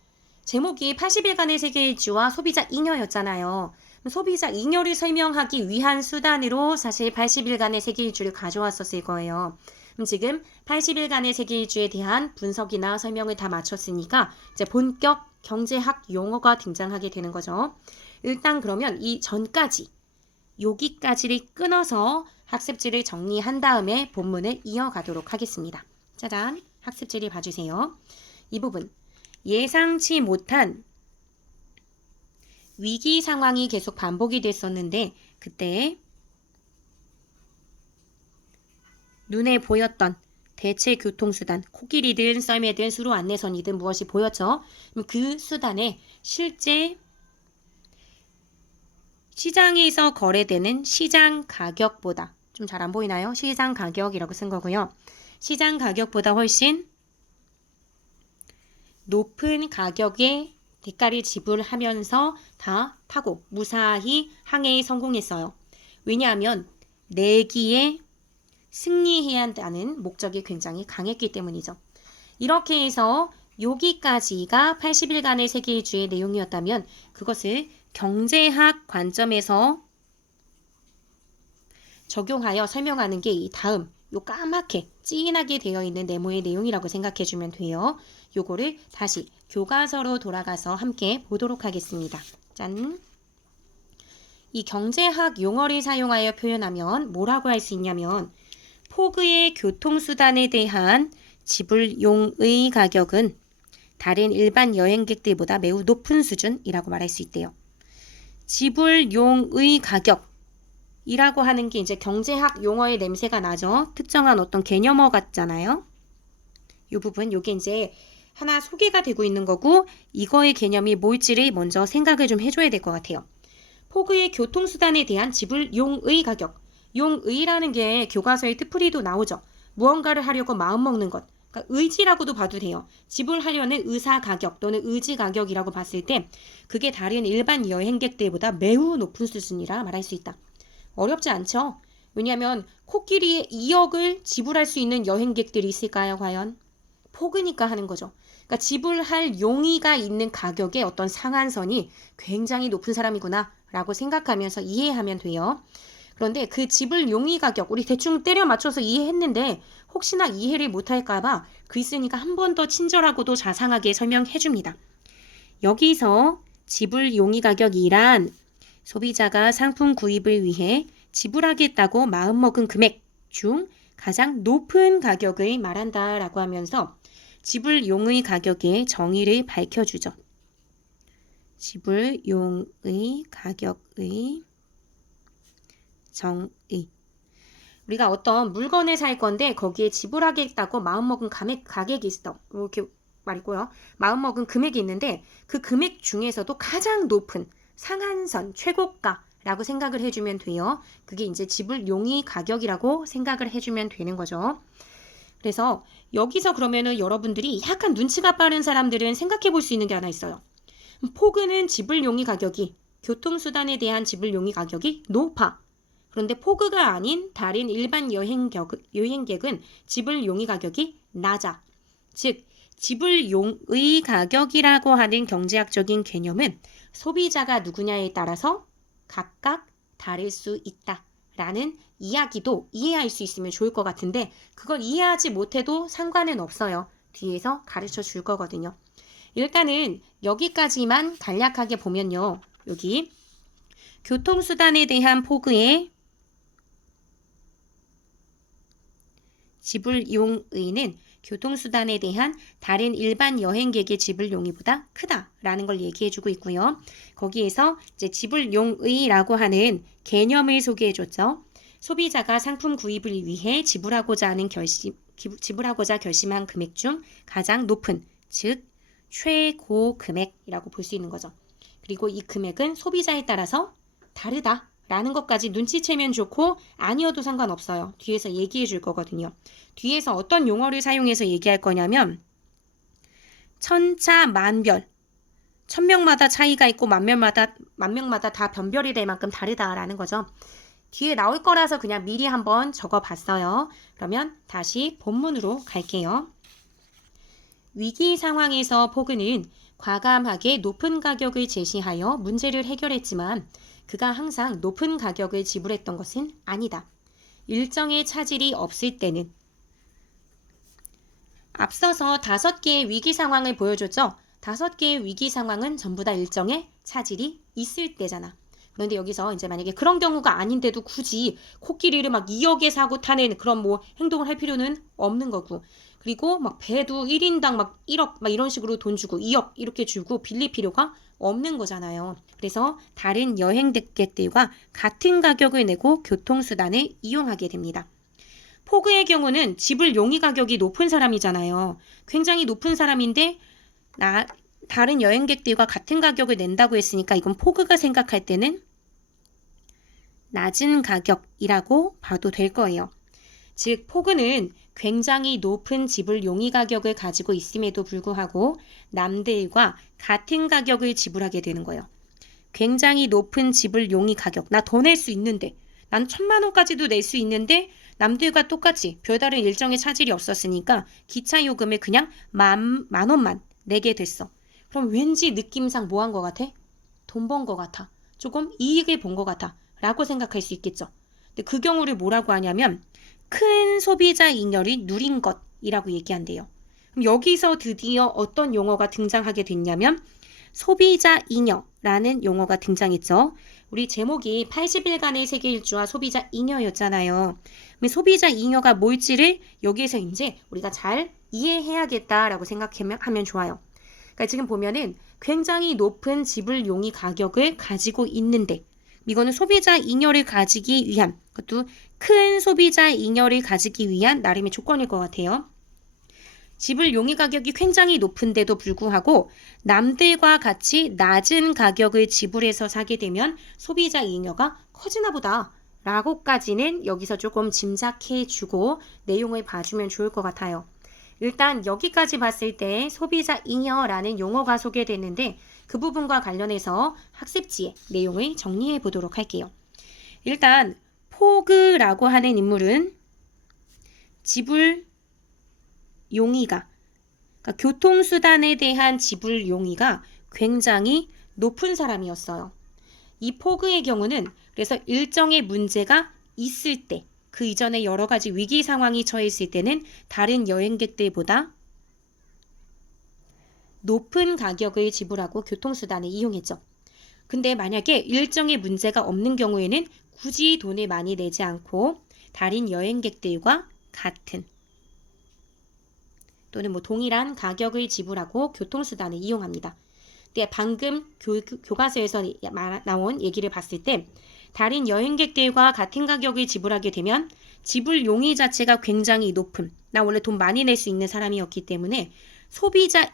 제목이 80일간의 세계일주와 소비자 잉여였잖아요. 소비자 잉여를 설명하기 위한 수단으로 사실 80일간의 세계일주를 가져왔었을 거예요. 그럼 지금 80일간의 세계일주에 대한 분석이나 설명을 다 마쳤으니까 이제 본격 경제학 용어가 등장하게 되는 거죠. 일단 그러면 이 전까지 여기까지를 끊어서 학습지를 정리한 다음에 본문을 이어가도록 하겠습니다. 짜잔, 학습지를 봐주세요. 이 부분 예상치 못한 위기 상황이 계속 반복이 됐었는데 그때 눈에 보였던 대체 교통수단, 코끼리든 썰매든 수로 안내선이든 무엇이 보였죠? 그럼 그 수단에 실제 시장에서 거래되는 시장 가격보다 좀 잘 안 보이나요? 시장 가격이라고 쓴 거고요. 시장 가격보다 훨씬 높은 가격의 대가를 지불하면서 다 타고 무사히 항해에 성공했어요. 왜냐하면 내기에 승리해야 한다는 목적이 굉장히 강했기 때문이죠. 이렇게 해서 여기까지가 80일간의 세계 일주의 내용이었다면 그것을 경제학 관점에서 적용하여 설명하는 게 이 다음 요 까맣게 진하게 되어 있는 네모의 내용이라고 생각해 주면 돼요. 요거를 다시 교과서로 돌아가서 함께 보도록 하겠습니다. 짠! 이 경제학 용어를 사용하여 표현하면 뭐라고 할 수 있냐면 포그의 교통수단에 대한 지불용의 가격은 다른 일반 여행객들보다 매우 높은 수준이라고 말할 수 있대요. 지불용의 가격이라고 하는 게 이제 경제학 용어의 냄새가 나죠. 특정한 어떤 개념어 같잖아요. 이 부분, 요게 이제 하나 소개가 되고 있는 거고 이거의 개념이 뭘지를 먼저 생각을 좀 해줘야 될 것 같아요. 포그의 교통수단에 대한 지불용의 가격. 용의라는 게 교과서의 뜻풀이도 나오죠. 무언가를 하려고 마음먹는 것. 그러니까 의지라고도 봐도 돼요. 지불하려는 의사 가격 또는 의지 가격이라고 봤을 때 그게 다른 일반 여행객들보다 매우 높은 수준이라 말할 수 있다. 어렵지 않죠? 왜냐하면 코끼리에 2억을 지불할 수 있는 여행객들이 있을까요, 과연? 포그니까 하는 거죠. 그러니까 지불할 용의가 있는 가격의 어떤 상한선이 굉장히 높은 사람이구나 라고 생각하면서 이해하면 돼요. 그런데 그 지불 용의 가격 우리 대충 때려 맞춰서 이해했는데 혹시나 이해를 못할까봐 글쓰니까 한 번 더 친절하고도 자상하게 설명해 줍니다. 여기서 지불 용의 가격이란 소비자가 상품 구입을 위해 지불하겠다고 마음먹은 금액 중 가장 높은 가격을 말한다라고 하면서 지불용의 가격의 정의를 밝혀주죠. 지불용의 가격의 정의. 우리가 어떤 물건을 살 건데 거기에 지불하겠다고 마음먹은 가격이 있어. 이렇게 말고요. 마음먹은 금액이 있는데 그 금액 중에서도 가장 높은 상한선, 최고가라고 생각을 해주면 돼요. 그게 이제 지불용의 가격이라고 생각을 해주면 되는 거죠. 그래서 여기서 그러면은 여러분들이 약간 눈치가 빠른 사람들은 생각해 볼 수 있는 게 하나 있어요. 포그는 지불용의 가격이, 교통수단에 대한 지불용의 가격이 높아. 그런데 포그가 아닌 다른 일반 여행객은 지불용의 가격이 낮아. 즉, 지불용의 가격이라고 하는 경제학적인 개념은 소비자가 누구냐에 따라서 각각 다를 수 있다. 라는 이야기도 이해할 수 있으면 좋을 것 같은데 그걸 이해하지 못해도 상관은 없어요. 뒤에서 가르쳐 줄 거거든요. 일단은 여기까지만 간략하게 보면요. 여기 교통수단에 대한 포그의 지불용의는 교통수단에 대한 다른 일반 여행객의 지불용의보다 크다라는 걸 얘기해주고 있고요. 거기에서 이제 지불용의라고 하는 개념을 소개해줬죠. 소비자가 상품 구입을 위해 지불하고자 결심한 금액 중 가장 높은, 즉 최고 금액이라고 볼 수 있는 거죠. 그리고 이 금액은 소비자에 따라서 다르다라는 것까지 눈치채면 좋고 아니어도 상관없어요. 뒤에서 얘기해 줄 거거든요. 뒤에서 어떤 용어를 사용해서 얘기할 거냐면 천차만별, 1000명마다 차이가 있고 만명마다 다 변별이 될 만큼 다르다라는 거죠. 뒤에 나올 거라서 그냥 미리 한번 적어봤어요. 그러면 다시 본문으로 갈게요. 위기 상황에서 포그는 과감하게 높은 가격을 제시하여 문제를 해결했지만 그가 항상 높은 가격을 지불했던 것은 아니다. 일정의 차질이 없을 때는 앞서서 5개의 위기 상황을 보여줬죠. 5개의 위기 상황은 전부 다 일정의 차질이 있을 때잖아. 그런데 여기서 이제 만약에 그런 경우가 아닌데도 굳이 코끼리를 막 2억에 사고 타는 그런 뭐 행동을 할 필요는 없는 거고. 그리고 막 배도 1인당 막 1억 막 이런 식으로 돈 주고 2억 이렇게 주고 빌릴 필요가 없는 거잖아요. 그래서 다른 여행객들과 같은 가격을 내고 교통수단을 이용하게 됩니다. 포그의 경우는 지불 용이 가격이 높은 사람이잖아요. 굉장히 높은 사람인데 다른 여행객들과 같은 가격을 낸다고 했으니까 이건 포그가 생각할 때는 낮은 가격이라고 봐도 될 거예요. 즉 포그는 굉장히 높은 지불 용이 가격을 가지고 있음에도 불구하고 남들과 같은 가격을 지불하게 되는 거예요. 굉장히 높은 지불 용이 가격. 나 더 낼 수 있는데. 난 1,000만 원까지도 낼 수 있는데 남들과 똑같이 별다른 일정의 차질이 없었으니까 기차 요금을 그냥 만 원만 내게 됐어. 그럼 왠지 느낌상 뭐 한 것 같아? 돈 번 것 같아. 조금 이익을 본 것 같아. 라고 생각할 수 있겠죠. 근데 그 경우를 뭐라고 하냐면 큰 소비자 잉여를 누린 것이라고 얘기한대요. 그럼 여기서 드디어 어떤 용어가 등장하게 됐냐면 소비자 잉여라는 용어가 등장했죠. 우리 제목이 80일간의 세계 일주와 소비자 잉여였잖아요. 소비자 잉여가 뭘지를 여기에서 이제 우리가 잘 이해해야겠다라고 생각하면 좋아요. 그러니까 지금 보면은 굉장히 높은 지불 용이 가격을 가지고 있는데 이거는 소비자 잉여를 가지기 위한 그것도 큰 소비자 잉여를 가지기 위한 나름의 조건일 것 같아요. 지불 용이 가격이 굉장히 높은데도 불구하고 남들과 같이 낮은 가격을 지불해서 사게 되면 소비자 잉여가 커지나 보다 라고까지는 여기서 조금 짐작해주고 내용을 봐주면 좋을 것 같아요. 일단 여기까지 봤을 때 소비자 잉여라는 용어가 소개됐는데 그 부분과 관련해서 학습지의 내용을 정리해 보도록 할게요. 일단 포그라고 하는 인물은 지불 용의가 그러니까 교통수단에 대한 지불 용의가 굉장히 높은 사람이었어요. 이 포그의 경우는 그래서 일정의 문제가 있을 때 그 이전에 여러 가지 위기 상황이 처했을 때는 다른 여행객들보다 높은 가격을 지불하고 교통수단을 이용했죠. 근데 만약에 일정의 문제가 없는 경우에는 굳이 돈을 많이 내지 않고 다른 여행객들과 같은 또는 동일한 가격을 지불하고 교통수단을 이용합니다. 근데 방금 교과서에서 나온 얘기를 봤을 때 다른 여행객들과 같은 가격을 지불하게 되면 지불 용의 자체가 굉장히 높음. 나 원래 돈 많이 낼 수 있는 사람이었기 때문에 소비자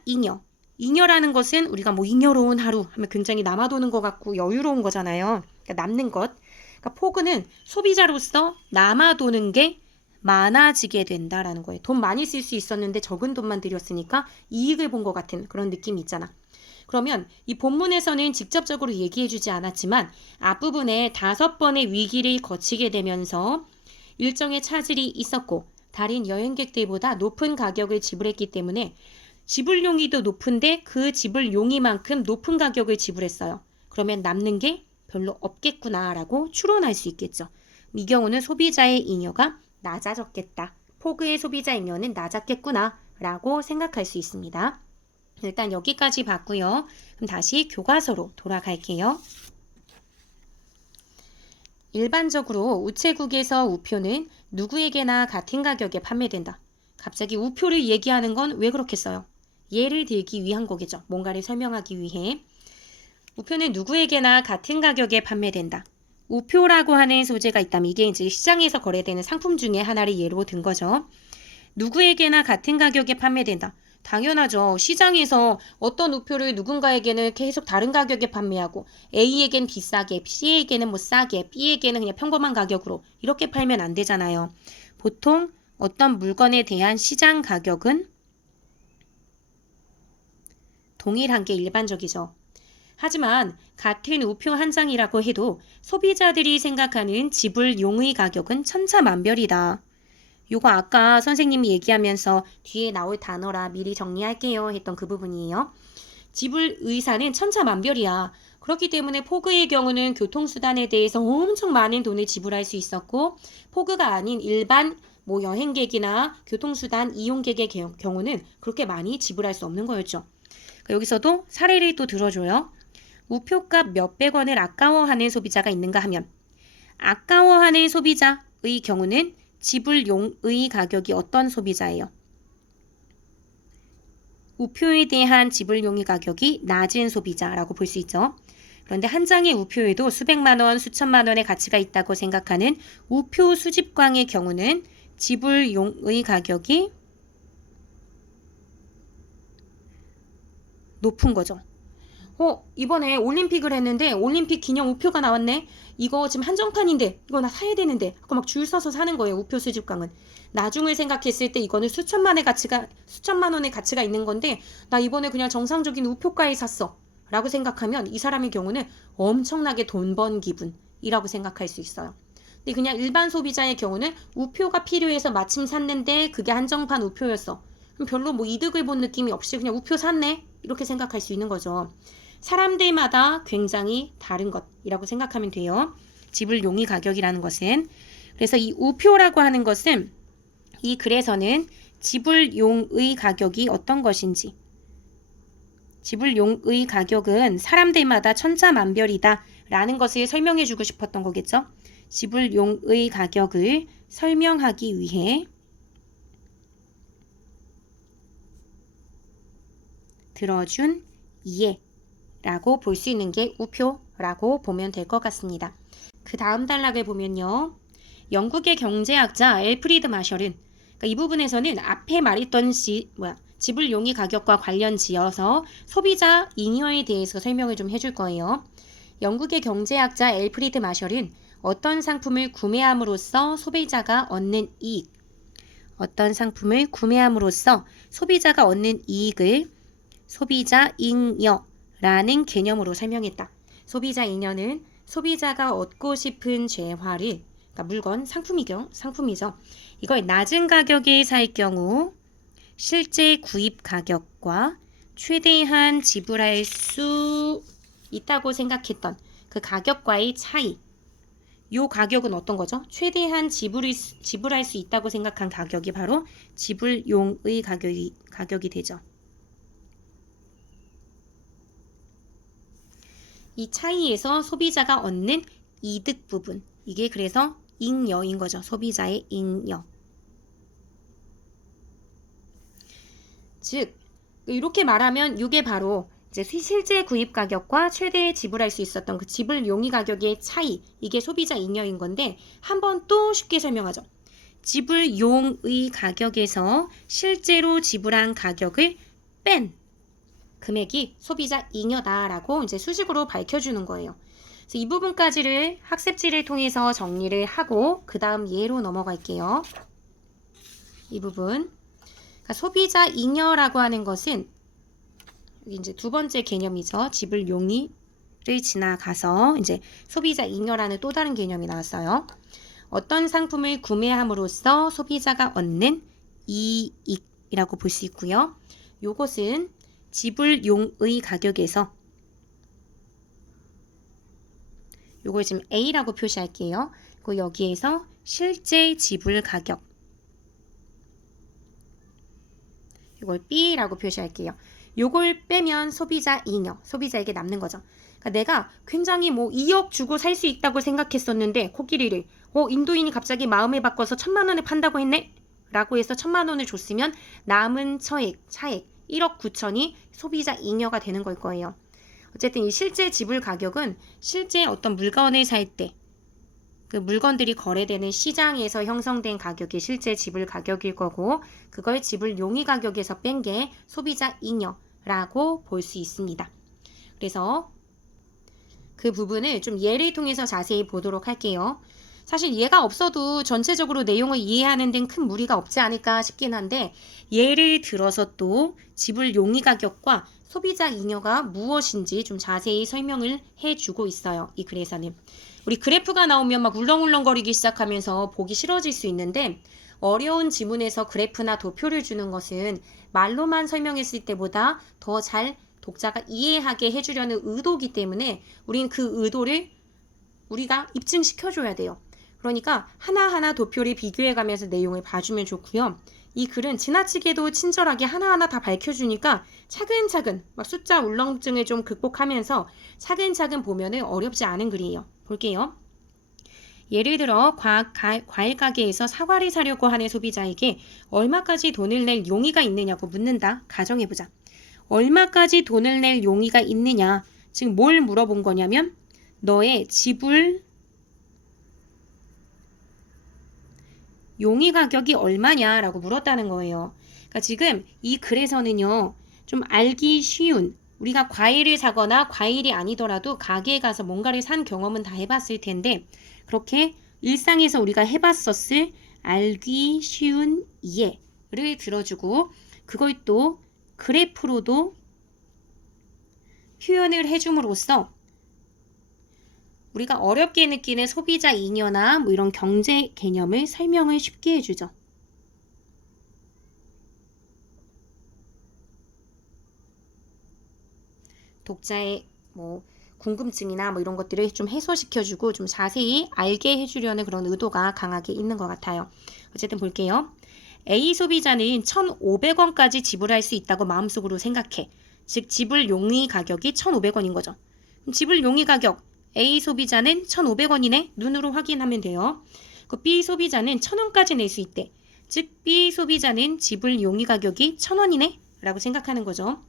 잉여라는 것은 우리가 잉여로운 하루 하면 굉장히 남아도는 것 같고 여유로운 거잖아요. 그러니까 남는 것. 그러니까 포그는 소비자로서 남아도는 게 많아지게 된다라는 거예요. 돈 많이 쓸 수 있었는데 적은 돈만 들였으니까 이익을 본 것 같은 그런 느낌이 있잖아. 그러면 이 본문에서는 직접적으로 얘기해주지 않았지만 앞부분에 5번의 위기를 거치게 되면서 일정의 차질이 있었고 다른 여행객들보다 높은 가격을 지불했기 때문에 지불 용의도 높은데 그 지불 용의만큼 높은 가격을 지불했어요. 그러면 남는 게 별로 없겠구나라고 추론할 수 있겠죠. 이 경우는 소비자의 잉여가 낮아졌겠다. 포그의 소비자 잉여는 낮았겠구나라고 생각할 수 있습니다. 일단 여기까지 봤고요. 그럼 다시 교과서로 돌아갈게요. 일반적으로 우체국에서 우표는 누구에게나 같은 가격에 판매된다. 갑자기 우표를 얘기하는 건 왜 그렇겠어요? 예를 들기 위한 거겠죠. 뭔가를 설명하기 위해. 우표는 누구에게나 같은 가격에 판매된다. 우표라고 하는 소재가 있다면 이게 이제 시장에서 거래되는 상품 중에 하나를 예로 든 거죠. 누구에게나 같은 가격에 판매된다. 당연하죠. 시장에서 어떤 우표를 누군가에게는 계속 다른 가격에 판매하고 A에겐 비싸게, C에게는 싸게, B에게는 그냥 평범한 가격으로 이렇게 팔면 안 되잖아요. 보통 어떤 물건에 대한 시장 가격은 동일한 게 일반적이죠. 하지만 같은 우표 한 장이라고 해도 소비자들이 생각하는 지불 용의 가격은 천차만별이다. 요거 아까 선생님이 얘기하면서 뒤에 나올 단어라 미리 정리할게요 했던 그 부분이에요. 지불 의사는 천차만별이야. 그렇기 때문에 포그의 경우는 교통수단에 대해서 엄청 많은 돈을 지불할 수 있었고 포그가 아닌 일반 여행객이나 교통수단 이용객의 경우는 그렇게 많이 지불할 수 없는 거였죠. 여기서도 사례를 또 들어줘요. 우표값 몇백 원을 아까워하는 소비자가 있는가 하면 아까워하는 소비자의 경우는 지불 용의 가격이 어떤 소비자예요? 우표에 대한 지불 용의 가격이 낮은 소비자라고 볼 수 있죠. 그런데 한 장의 우표에도 수백만 원, 수천만 원의 가치가 있다고 생각하는 우표 수집광의 경우는 지불 용의 가격이 높은 거죠. 이번에 올림픽을 했는데 올림픽 기념 우표가 나왔네. 이거 지금 한정판인데 이거 나 사야 되는데 하고 막 줄 서서 사는 거예요. 우표 수집광은. 나중을 생각했을 때 이거는 수천만 원의 가치가 있는 건데 나 이번에 그냥 정상적인 우표가에 샀어. 라고 생각하면 이 사람의 경우는 엄청나게 돈 번 기분이라고 생각할 수 있어요. 근데 그냥 일반 소비자의 경우는 우표가 필요해서 마침 샀는데 그게 한정판 우표였어. 그럼 별로 뭐 이득을 본 느낌이 없이 그냥 우표 샀네? 이렇게 생각할 수 있는 거죠. 사람들마다 굉장히 다른 것이라고 생각하면 돼요. 지불 용의 가격이라는 것은. 그래서 이 우표라고 하는 것은 이 글에서는 지불 용의 가격이 어떤 것인지, 지불 용의 가격은 사람들마다 천차만별이다 라는 것을 설명해 주고 싶었던 거겠죠. 지불 용의 가격을 설명하기 위해 들어준 이해라고 볼 수 있는 게 우표라고 보면 될 것 같습니다. 그 다음 단락을 보면요. 영국의 경제학자 엘프리드 마셜은 그러니까 이 부분에서는 앞에 말했던 지불 용의 가격과 관련 지어서 소비자 잉여에 대해서 설명을 좀 해줄 거예요. 영국의 경제학자 엘프리드 마셜은 어떤 상품을 구매함으로써 소비자가 얻는 이익, 어떤 상품을 구매함으로써 소비자가 얻는 이익을 소비자 잉여라는 개념으로 설명했다. 소비자 잉여는 소비자가 얻고 싶은 재화를, 그러니까 물건, 상품이죠. 이걸 낮은 가격에 살 경우 실제 구입 가격과 최대한 지불할 수 있다고 생각했던 그 가격과의 차이. 이 가격은 어떤 거죠? 최대한 지불할 수 있다고 생각한 가격이 바로 지불용의 가격이 되죠. 이 차이에서 소비자가 얻는 이득 부분. 이게 그래서 잉여인 거죠. 소비자의 잉여. 즉, 이렇게 말하면 이게 바로 이제 실제 구입 가격과 최대 지불할 수 있었던 그 지불 용의 가격의 차이, 이게 소비자 잉여인 건데 한번 또 쉽게 설명하죠. 지불 용의 가격에서 실제로 지불한 가격을 뺀 금액이 소비자 잉여다라고 이제 수식으로 밝혀주는 거예요. 그래서 이 부분까지를 학습지를 통해서 정리를 하고 그 다음 예로 넘어갈게요. 이 부분. 그러니까 소비자 잉여라고 하는 것은 여기 이제 두 번째 개념이죠. 지불 용의를 지나가서 이제 소비자 잉여라는 또 다른 개념이 나왔어요. 어떤 상품을 구매함으로써 소비자가 얻는 이익이라고 볼 수 있고요. 요것은 지불 용의 가격에서 요걸 지금 A라고 표시할게요. 그리고 여기에서 실제 지불 가격 이걸 B라고 표시할게요. 요걸 빼면 소비자 잉여, 소비자에게 남는 거죠. 그러니까 내가 굉장히 뭐 2억 주고 살 수 있다고 생각했었는데 코끼리를 인도인이 갑자기 마음을 바꿔서 1,000만 원에 판다고 했네? 라고 해서 1,000만 원을 줬으면 남은 차액 1억 9천이 소비자 잉여가 되는 걸 거예요. 어쨌든 이 실제 지불 가격은 실제 어떤 물건을 살 때 그 물건들이 거래되는 시장에서 형성된 가격이 실제 지불 가격일 거고 그걸 지불 용의 가격에서 뺀 게 소비자 잉여라고 볼 수 있습니다. 그래서 그 부분을 좀 예를 통해서 자세히 보도록 할게요. 사실 얘가 없어도 전체적으로 내용을 이해하는 데는 큰 무리가 없지 않을까 싶긴 한데 예를 들어서 또 지불 용의 가격과 소비자 잉여가 무엇인지 좀 자세히 설명을 해주고 있어요. 이 글에서는. 우리 그래프가 나오면 막 울렁울렁거리기 시작하면서 보기 싫어질 수 있는데 어려운 지문에서 그래프나 도표를 주는 것은 말로만 설명했을 때보다 더 잘 독자가 이해하게 해주려는 의도이기 때문에 우린 그 의도를 우리가 입증시켜줘야 돼요. 그러니까 하나하나 도표를 비교해가면서 내용을 봐주면 좋고요. 이 글은 지나치게도 친절하게 하나하나 다 밝혀주니까 차근차근 막 숫자 울렁증을 좀 극복하면서 차근차근 보면은 어렵지 않은 글이에요. 볼게요. 예를 들어 과일 가게에서 사과를 사려고 하는 소비자에게 얼마까지 돈을 낼 용의가 있느냐고 묻는다. 가정해보자. 얼마까지 돈을 낼 용의가 있느냐. 지금 뭘 물어본 거냐면 너의 지불 용의 가격이 얼마냐라고 물었다는 거예요. 그러니까 지금 이 글에서는요. 좀 알기 쉬운 우리가 과일을 사거나 과일이 아니더라도 가게에 가서 뭔가를 산 경험은 다 해봤을 텐데 그렇게 일상에서 우리가 해봤었을 알기 쉬운 이해를 들어주고 그걸 또 그래프로도 표현을 해줌으로써 우리가 어렵게 느끼는 소비자 잉여나 뭐 이런 경제 개념을 설명을 쉽게 해주죠. 독자의 뭐 궁금증이나 뭐 이런 것들을 좀 해소시켜주고 좀 자세히 알게 해주려는 그런 의도가 강하게 있는 것 같아요. 어쨌든 볼게요. A 소비자는 1,500원까지 지불할 수 있다고 마음속으로 생각해. 즉 지불 용의 가격이 1,500원인 거죠. 지불 용의 가격 A 소비자는 1,500원이네. 눈으로 확인하면 돼요. 그 B 소비자는 1,000원까지 낼 수 있대. 즉 B 소비자는 지불 용의 가격이 1,000원이네 라고 생각하는 거죠.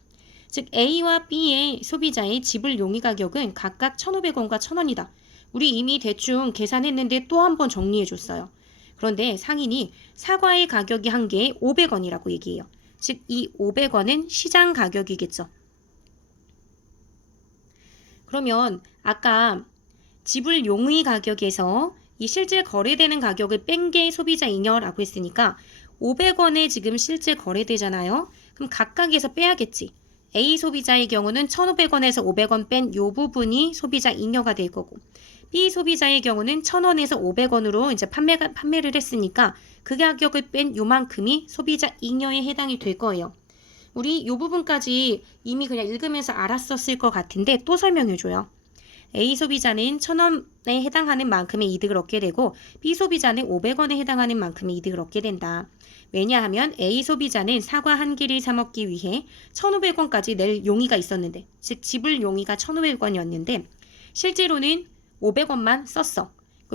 즉 A와 B의 소비자의 지불 용의 가격은 각각 1,500원과 1,000원이다. 우리 이미 대충 계산했는데 또 한 번 정리해 줬어요. 그런데 상인이 사과의 가격이 한 개에 500원이라고 얘기해요. 즉 이 500원은 시장 가격이겠죠. 그러면 아까 지불 용의 가격에서 이 실제 거래되는 가격을 뺀 게 소비자 잉여라고 했으니까 500원에 지금 실제 거래되잖아요. 그럼 각각에서 빼야겠지. A 소비자의 경우는 1,500원에서 500원 뺀 요 부분이 소비자 잉여가 될 거고 B 소비자의 경우는 1,000원에서 500원으로 이제 판매를 했으니까 그 가격을 뺀 요만큼이 소비자 잉여에 해당이 될 거예요. 우리 요 부분까지 이미 그냥 읽으면서 알았었을 것 같은데 또 설명해줘요. A 소비자는 1,000원에 해당하는 만큼의 이득을 얻게 되고 B 소비자는 500원에 해당하는 만큼의 이득을 얻게 된다. 왜냐하면 A 소비자는 사과 한 개를 사 먹기 위해 1,500원까지 낼 용의가 있었는데 즉 지불 용의가 1,500원이었는데 실제로는 500원만 썼어.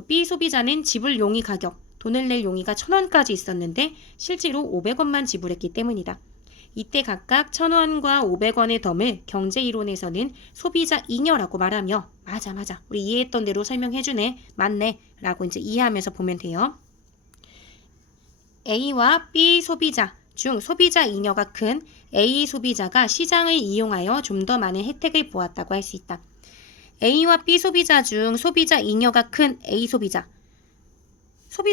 B 소비자는 지불 용의 가격, 돈을 낼 용의가 1,000원까지 있었는데 실제로 500원만 지불했기 때문이다. 이때 각각 1,000원과 500원의 덤을 경제이론에서는 소비자 잉여라고 말하며 맞아 우리 이해했던 대로 설명해주네 맞네 라고 이제 이해하면서 보면 돼요. A와 B 소비자 중 소비자 잉여가 큰 A 소비자가 시장을 이용하여 좀 더 많은 혜택을 보았다고 할 수 있다. A와 B 소비자 중 소비자 잉여가 큰 A 소비자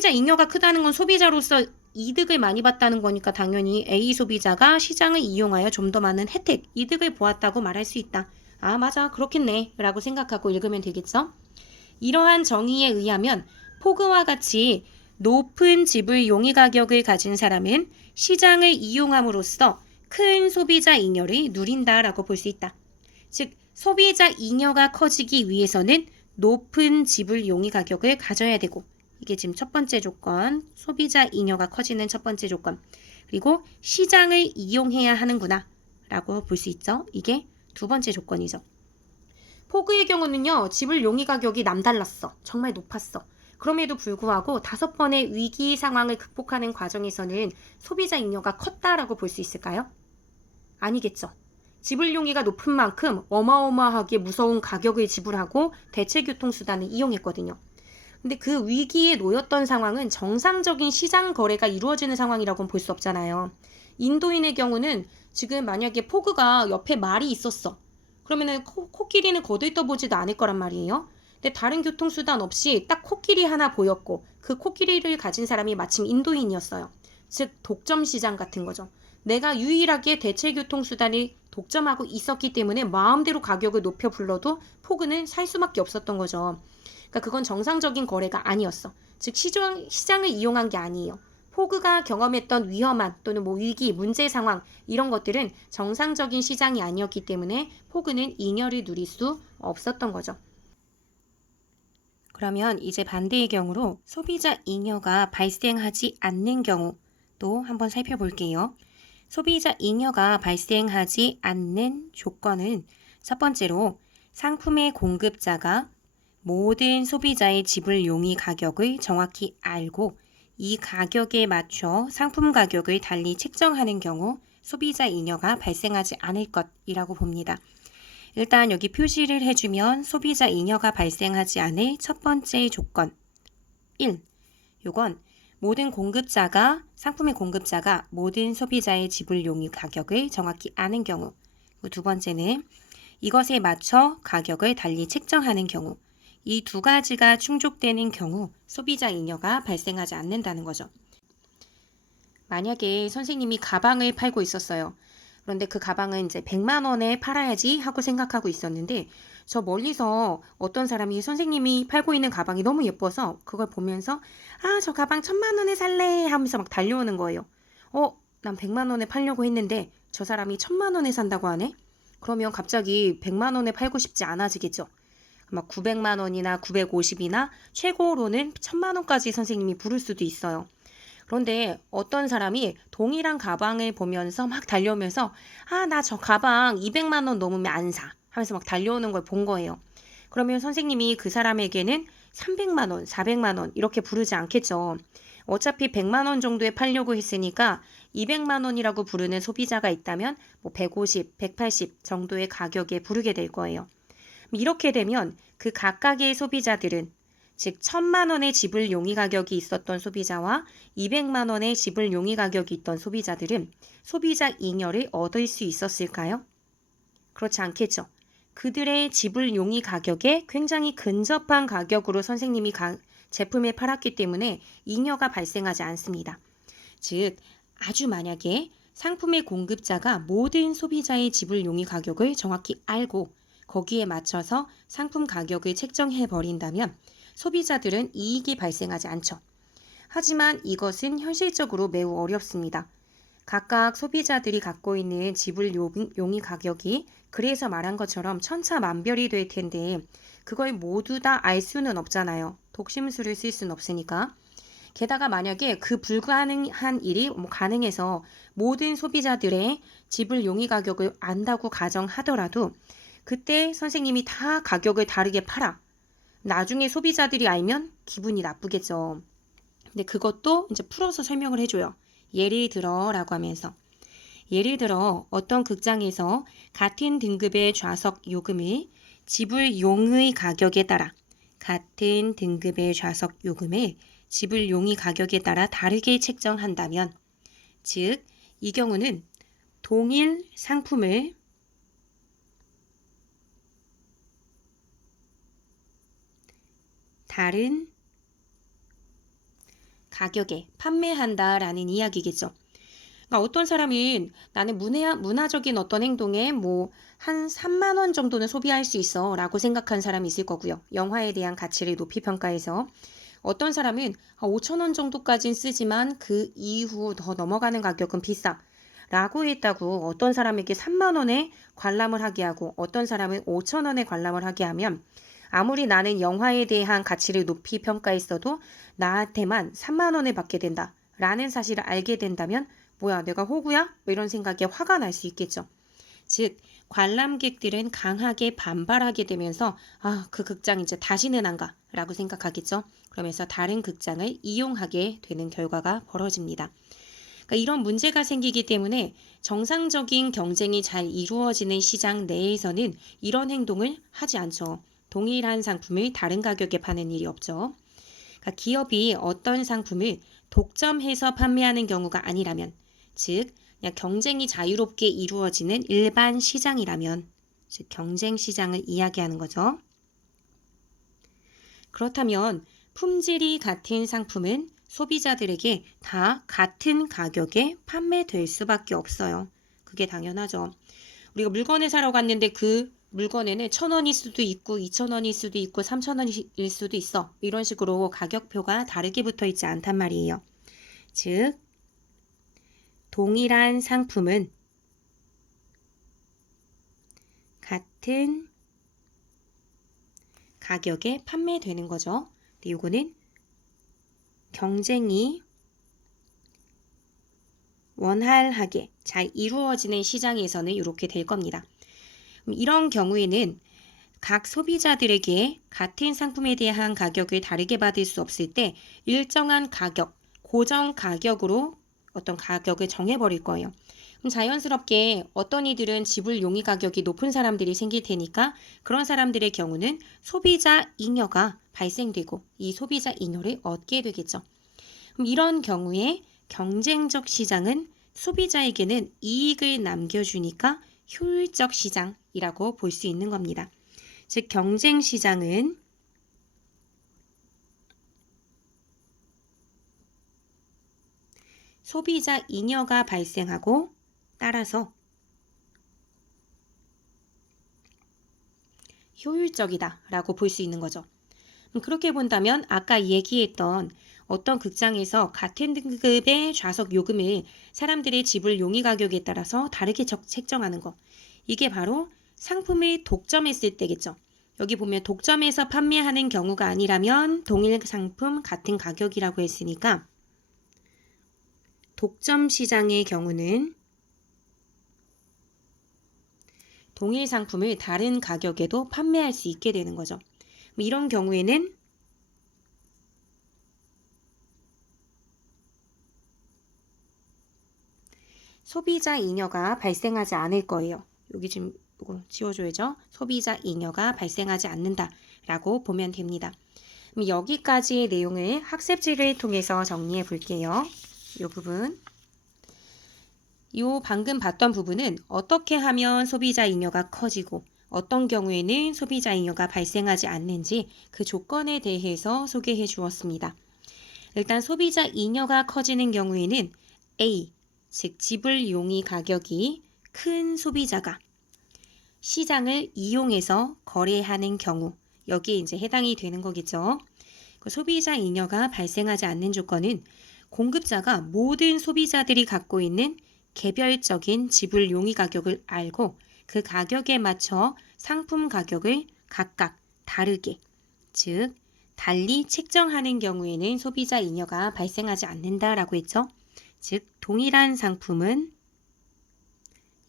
잉여가 크다는 건 소비자로서 이득을 많이 봤다는 거니까 당연히 A 소비자가 시장을 이용하여 좀 더 많은 혜택, 이득을 보았다고 말할 수 있다. 아 맞아 그렇겠네 라고 생각하고 읽으면 되겠죠? 이러한 정의에 의하면 포그와 같이 높은 지불 용의 가격을 가진 사람은 시장을 이용함으로써 큰 소비자 잉여를 누린다라고 볼 수 있다. 즉 소비자 잉여가 커지기 위해서는 높은 지불 용의 가격을 가져야 되고 이게 지금 첫 번째 조건, 소비자 잉여가 커지는 첫 번째 조건. 그리고 시장을 이용해야 하는구나 라고 볼 수 있죠. 이게 두 번째 조건이죠. 포그의 경우는요. 지불 용의 가격이 남달랐어. 정말 높았어. 그럼에도 불구하고 5번의 위기 상황을 극복하는 과정에서는 소비자 잉여가 컸다라고 볼 수 있을까요? 아니겠죠. 지불 용의가 높은 만큼 어마어마하게 무서운 가격을 지불하고 대체교통수단을 이용했거든요. 근데 그 위기에 놓였던 상황은 정상적인 시장 거래가 이루어지는 상황이라고는 볼 수 없잖아요. 인도인의 경우는 지금 만약에 포그가 옆에 말이 있었어. 그러면은 코끼리는 거들떠보지도 않을 거란 말이에요. 근데 다른 교통수단 없이 딱 코끼리 하나 보였고 그 코끼리를 가진 사람이 마침 인도인이었어요. 즉 독점 시장 같은 거죠. 내가 유일하게 대체교통수단을 독점하고 있었기 때문에 마음대로 가격을 높여 불러도 포그는 살 수밖에 없었던 거죠. 그러니까 그건 정상적인 거래가 아니었어. 즉 시장을 이용한 게 아니에요. 포그가 경험했던 위험한 또는 뭐 위기, 문제 상황 이런 것들은 정상적인 시장이 아니었기 때문에 포그는 잉여를 누릴 수 없었던 거죠. 그러면 이제 반대의 경우로 소비자 잉여가 발생하지 않는 경우 또 한번 살펴볼게요. 소비자 잉여가 발생하지 않는 조건은 첫 번째로 상품의 공급자가 모든 소비자의 지불 용의 가격을 정확히 알고 이 가격에 맞춰 상품 가격을 달리 책정하는 경우 소비자 잉여가 발생하지 않을 것이라고 봅니다. 일단 여기 표시를 해주면 소비자 잉여가 발생하지 않을 첫 번째 조건 1. 요건 모든 공급자가 상품의 공급자가 모든 소비자의 지불 용의 가격을 정확히 아는 경우. 두 번째는 이것에 맞춰 가격을 달리 책정하는 경우. 이 두 가지가 충족되는 경우 소비자 잉여가 발생하지 않는다는 거죠. 만약에 선생님이 가방을 팔고 있었어요. 그런데 그 가방은 이제 100만 원에 팔아야지 하고 생각하고 있었는데 저 멀리서 어떤 사람이 선생님이 팔고 있는 가방이 너무 예뻐서 그걸 보면서 아, 저 가방 1000만 원에 살래 하면서 막 달려오는 거예요. 난 100만 원에 팔려고 했는데 저 사람이 1000만 원에 산다고 하네? 그러면 갑자기 100만 원에 팔고 싶지 않아지겠죠. 막 900만 원이나 950이나 최고로는 1000만 원까지 선생님이 부를 수도 있어요. 그런데 어떤 사람이 동일한 가방을 보면서 막 달려오면서 아, 나 저 가방 200만 원 넘으면 안 사 하면서 막 달려오는 걸 본 거예요. 그러면 선생님이 그 사람에게는 300만 원, 400만 원 이렇게 부르지 않겠죠. 어차피 100만 원 정도에 팔려고 했으니까 200만 원이라고 부르는 소비자가 있다면 뭐 150, 180 정도의 가격에 부르게 될 거예요. 이렇게 되면 그 각각의 소비자들은 즉 1000만 원의 지불 용의 가격이 있었던 소비자와 200만 원의 지불 용의 가격이 있던 소비자들은 소비자 잉여를 얻을 수 있었을까요? 그렇지 않겠죠. 그들의 지불 용의 가격에 굉장히 근접한 가격으로 선생님이 제품을 팔았기 때문에 잉여가 발생하지 않습니다. 즉, 아주 만약에 상품의 공급자가 모든 소비자의 지불 용의 가격을 정확히 알고 거기에 맞춰서 상품 가격을 책정해 버린다면 소비자들은 이익이 발생하지 않죠. 하지만 이것은 현실적으로 매우 어렵습니다. 각각 소비자들이 갖고 있는 지불 용의 가격이 그래서 말한 것처럼 천차만별이 될 텐데 그걸 모두 다 알 수는 없잖아요. 독심술을 쓸 수는 없으니까. 게다가 만약에 그 불가능한 일이 가능해서 모든 소비자들의 지불 용의 가격을 안다고 가정하더라도 그때 선생님이 다 가격을 다르게 팔아. 나중에 소비자들이 알면 기분이 나쁘겠죠. 근데 그것도 이제 풀어서 설명을 해줘요. 예를 들어 라고 하면서. 예를 들어 어떤 극장에서 같은 등급의 좌석 요금을 지불 용의 가격에 따라 같은 등급의 좌석 요금을 지불 용의 가격에 따라 다르게 책정한다면 즉 이 경우는 동일 상품을 다른 가격에 판매한다라는 이야기겠죠. 그러니까 어떤 사람은 나는 문화적인 어떤 행동에 뭐 한 3만 원 정도는 소비할 수 있어 라고 생각한 사람이 있을 거고요. 영화에 대한 가치를 높이 평가해서 어떤 사람은 5천 원 정도까지는 쓰지만 그 이후 더 넘어가는 가격은 비싸 라고 했다고 어떤 사람에게 3만 원에 관람을 하게 하고 어떤 사람은 5천 원에 관람을 하게 하면 아무리 나는 영화에 대한 가치를 높이 평가했어도 나한테만 3만 원에 받게 된다 라는 사실을 알게 된다면 뭐야 내가 호구야? 뭐 이런 생각에 화가 날 수 있겠죠. 즉 관람객들은 강하게 반발하게 되면서 그 극장 이제 다시는 안 가 라고 생각하겠죠. 그러면서 다른 극장을 이용하게 되는 결과가 벌어집니다. 그러니까 이런 문제가 생기기 때문에 정상적인 경쟁이 잘 이루어지는 시장 내에서는 이런 행동을 하지 않죠. 동일한 상품을 다른 가격에 파는 일이 없죠. 그러니까 기업이 어떤 상품을 독점해서 판매하는 경우가 아니라면 즉 그냥 경쟁이 자유롭게 이루어지는 일반 시장이라면 즉 경쟁 시장을 이야기하는 거죠. 그렇다면 품질이 같은 상품은 소비자들에게 다 같은 가격에 판매될 수밖에 없어요. 그게 당연하죠. 우리가 물건을 사러 갔는데 그 물건에는 1,000원일 수도 있고 2,000원일 수도 있고 3,000원일 수도 있어. 이런 식으로 가격표가 다르게 붙어 있지 않단 말이에요. 즉 동일한 상품은 같은 가격에 판매되는 거죠. 근데 이거는 경쟁이 원활하게 잘 이루어지는 시장에서는 이렇게 될 겁니다. 이런 경우에는 각 소비자들에게 같은 상품에 대한 가격을 다르게 받을 수 없을 때 일정한 가격, 고정 가격으로 어떤 가격을 정해버릴 거예요. 그럼 자연스럽게 어떤 이들은 지불 용의 가격이 높은 사람들이 생길 테니까 그런 사람들의 경우는 소비자 잉여가 발생되고 이 소비자 잉여를 얻게 되겠죠. 그럼 이런 경우에 경쟁적 시장은 소비자에게는 이익을 남겨주니까 효율적 시장이라고 볼 수 있는 겁니다. 즉 경쟁 시장은 소비자 잉여가 발생하고 따라서 효율적이다라고 볼 수 있는 거죠. 그렇게 본다면 아까 얘기했던 어떤 극장에서 같은 등급의 좌석 요금을 사람들의 지불 용의 가격에 따라서 다르게 책정하는 거. 이게 바로 상품을 독점했을 때겠죠. 여기 보면 독점해서 판매하는 경우가 아니라면 동일 상품 같은 가격이라고 했으니까 독점 시장의 경우는 동일 상품을 다른 가격에도 판매할 수 있게 되는 거죠. 이런 경우에는 소비자 잉여가 발생하지 않을 거예요. 여기 지금 이거 지워줘야죠. 소비자 잉여가 발생하지 않는다라고 보면 됩니다. 그럼 여기까지의 내용을 학습지를 통해서 정리해 볼게요. 이 부분. 요 방금 봤던 부분은 어떻게 하면 소비자 잉여가 커지고 어떤 경우에는 소비자 잉여가 발생하지 않는지 그 조건에 대해서 소개해 주었습니다. 일단 소비자 잉여가 커지는 경우에는 A, 즉 지불 용의 가격이 큰 소비자가 시장을 이용해서 거래하는 경우 여기에 이제 해당이 되는 거겠죠. 소비자 잉여가 발생하지 않는 조건은 공급자가 모든 소비자들이 갖고 있는 개별적인 지불 용의 가격을 알고 그 가격에 맞춰 상품 가격을 각각 다르게, 즉 달리 책정하는 경우에는 소비자 잉여가 발생하지 않는다라고 했죠. 즉 동일한 상품은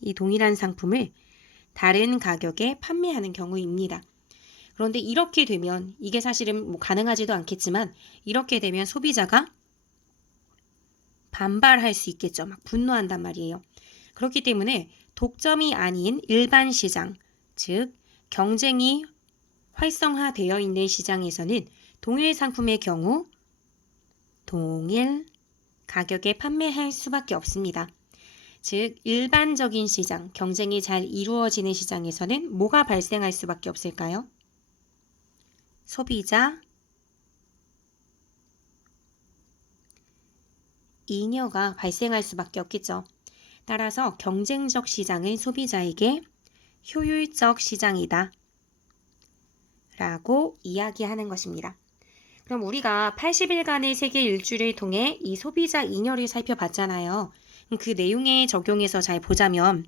이 동일한 상품을 다른 가격에 판매하는 경우입니다. 그런데 이렇게 되면 이게 사실은 뭐 가능하지도 않겠지만 이렇게 되면 소비자가 반발할 수 있겠죠. 막 분노한단 말이에요. 그렇기 때문에 독점이 아닌 일반 시장, 즉 경쟁이 활성화되어 있는 시장에서는 동일 상품의 경우 동일 가격에 판매할 수밖에 없습니다. 즉 일반적인 시장, 경쟁이 잘 이루어지는 시장에서는 뭐가 발생할 수밖에 없을까요? 소비자 잉여가 발생할 수밖에 없겠죠. 따라서 경쟁적 시장은 소비자에게 효율적 시장이다 라고 이야기하는 것입니다. 그럼 우리가 80일간의 세계 일주를 통해 이 소비자 잉여를 살펴봤잖아요. 그 내용에 적용해서 잘 보자면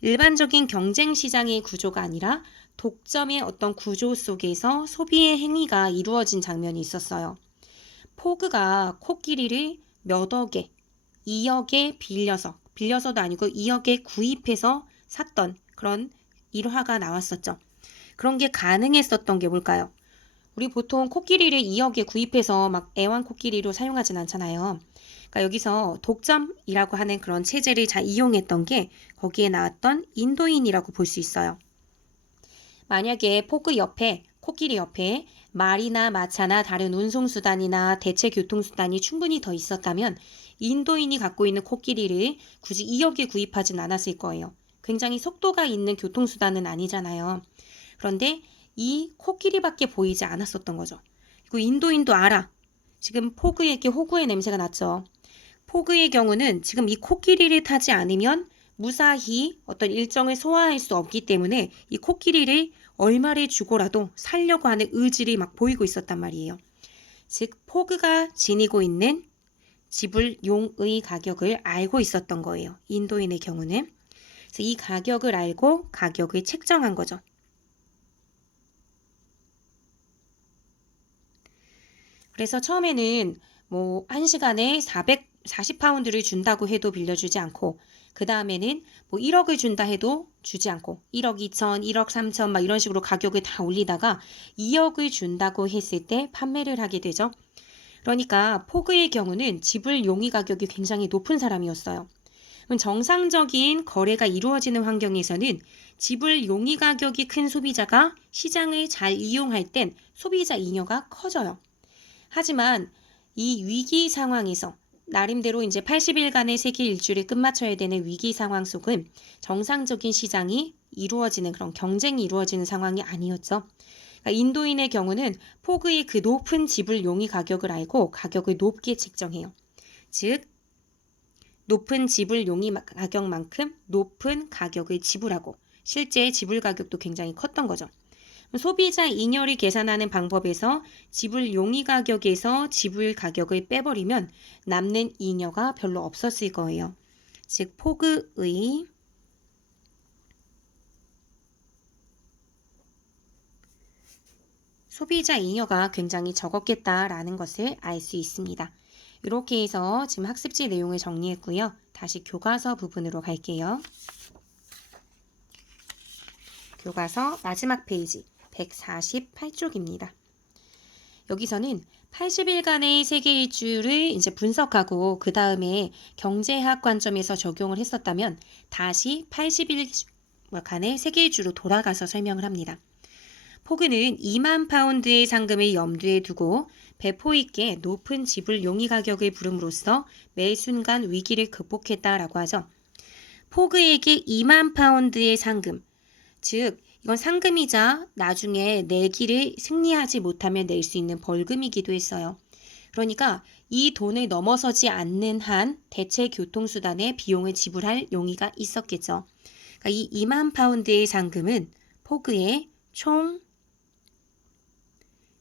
일반적인 경쟁 시장의 구조가 아니라 독점의 어떤 구조 속에서 소비의 행위가 이루어진 장면이 있었어요. 포그가 코끼리를 몇 억에, 2억에 빌려서도 아니고 2억에 구입해서 샀던 그런 일화가 나왔었죠. 그런 게 가능했었던 게 뭘까요? 우리 보통 코끼리를 2억에 구입해서 막 애완 코끼리로 사용하진 않잖아요. 그러니까 여기서 독점이라고 하는 그런 체제를 잘 이용했던 게 거기에 나왔던 인도인이라고 볼 수 있어요. 만약에 포그 옆에 코끼리 옆에 말이나 마차나 다른 운송수단이나 대체 교통수단이 충분히 더 있었다면 인도인이 갖고 있는 코끼리를 굳이 2억에 구입하진 않았을 거예요. 굉장히 속도가 있는 교통수단은 아니잖아요. 그런데 이 코끼리밖에 보이지 않았었던 거죠. 그리고 인도인도 알아. 지금 포그에게 호구의 냄새가 났죠. 포그의 경우는 지금 이 코끼리를 타지 않으면 무사히 어떤 일정을 소화할 수 없기 때문에 이 코끼리를 얼마를 주고라도 살려고 하는 의지를 막 보이고 있었단 말이에요. 즉 포그가 지니고 있는 지불 용의 가격을 알고 있었던 거예요. 인도인의 경우는. 그래서 이 가격을 알고 가격을 책정한 거죠. 그래서 처음에는 뭐 1시간에 440파운드를 준다고 해도 빌려주지 않고 그 다음에는 뭐 1억을 준다 해도 주지 않고 1억 2천, 1억 3천 막 이런 식으로 가격을 다 올리다가 2억을 준다고 했을 때 판매를 하게 되죠. 그러니까 포그의 경우는 지불 용의 가격이 굉장히 높은 사람이었어요. 그럼 정상적인 거래가 이루어지는 환경에서는 지불 용의 가격이 큰 소비자가 시장을 잘 이용할 땐 소비자 잉여가 커져요. 하지만 이 위기 상황에서 나름대로 이제 80일간의 세계 일주를 끝마쳐야 되는 위기 상황 속은 정상적인 시장이 이루어지는 그런 경쟁이 이루어지는 상황이 아니었죠. 그러니까 인도인의 경우는 포그의 그 높은 지불 용의 가격을 알고 가격을 높게 책정해요. 즉 높은 지불 용의 가격만큼 높은 가격을 지불하고 실제 지불 가격도 굉장히 컸던 거죠. 소비자 잉여를 계산하는 방법에서 지불 용의 가격에서 지불 가격을 빼버리면 남는 잉여가 별로 없었을 거예요. 즉 포그의 소비자 잉여가 굉장히 적었겠다라는 것을 알 수 있습니다. 이렇게 해서 지금 학습지 내용을 정리했고요. 다시 교과서 부분으로 갈게요. 교과서 마지막 페이지 148쪽입니다. 여기서는 80일간의 세계 일주를 이제 분석하고 그 다음에 경제학 관점에서 적용을 했었다면 다시 80일간의 세계 일주로 돌아가서 설명을 합니다. 포그는 2만 파운드의 상금을 염두에 두고 배포 있게 높은 지불 용의 가격을 부름으로써 매 순간 위기를 극복했다라고 하죠. 포그에게 2만 파운드의 상금, 즉 이건 상금이자 나중에 내기를 승리하지 못하면 낼 수 있는 벌금이기도 했어요. 그러니까 이 돈을 넘어서지 않는 한 대체 교통수단의 비용을 지불할 용의가 있었겠죠. 그러니까 이 2만 파운드의 상금은 포그의 총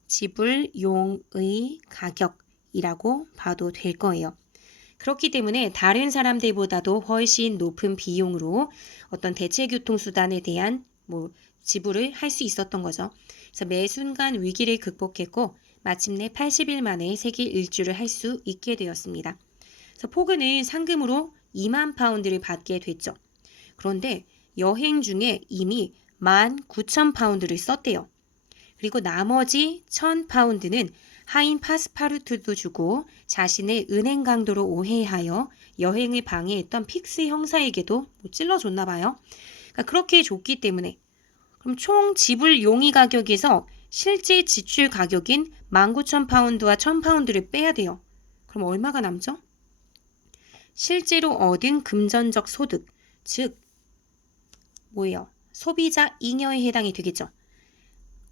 지불 용의 가격이라고 봐도 될 거예요. 그렇기 때문에 다른 사람들보다도 훨씬 높은 비용으로 어떤 대체 교통수단에 대한 지불을 할 수 있었던 거죠. 그래서 매 순간 위기를 극복했고 마침내 80일 만에 세계 일주를 할 수 있게 되었습니다. 그래서 포그는 상금으로 2만 파운드를 받게 됐죠. 그런데 여행 중에 이미 19,000파운드를 썼대요. 그리고 나머지 1,000파운드는 하인 파스파르투도 주고 자신의 은행 강도로 오해하여 여행을 방해했던 픽스 형사에게도 찔러줬나 봐요. 그러니까 그렇게 줬기 때문에 그럼 총 지불 용의 가격에서 실제 지출 가격인 19,000파운드와 1,000파운드를 빼야 돼요. 그럼 얼마가 남죠? 실제로 얻은 금전적 소득, 즉 뭐예요? 소비자 잉여에 해당이 되겠죠.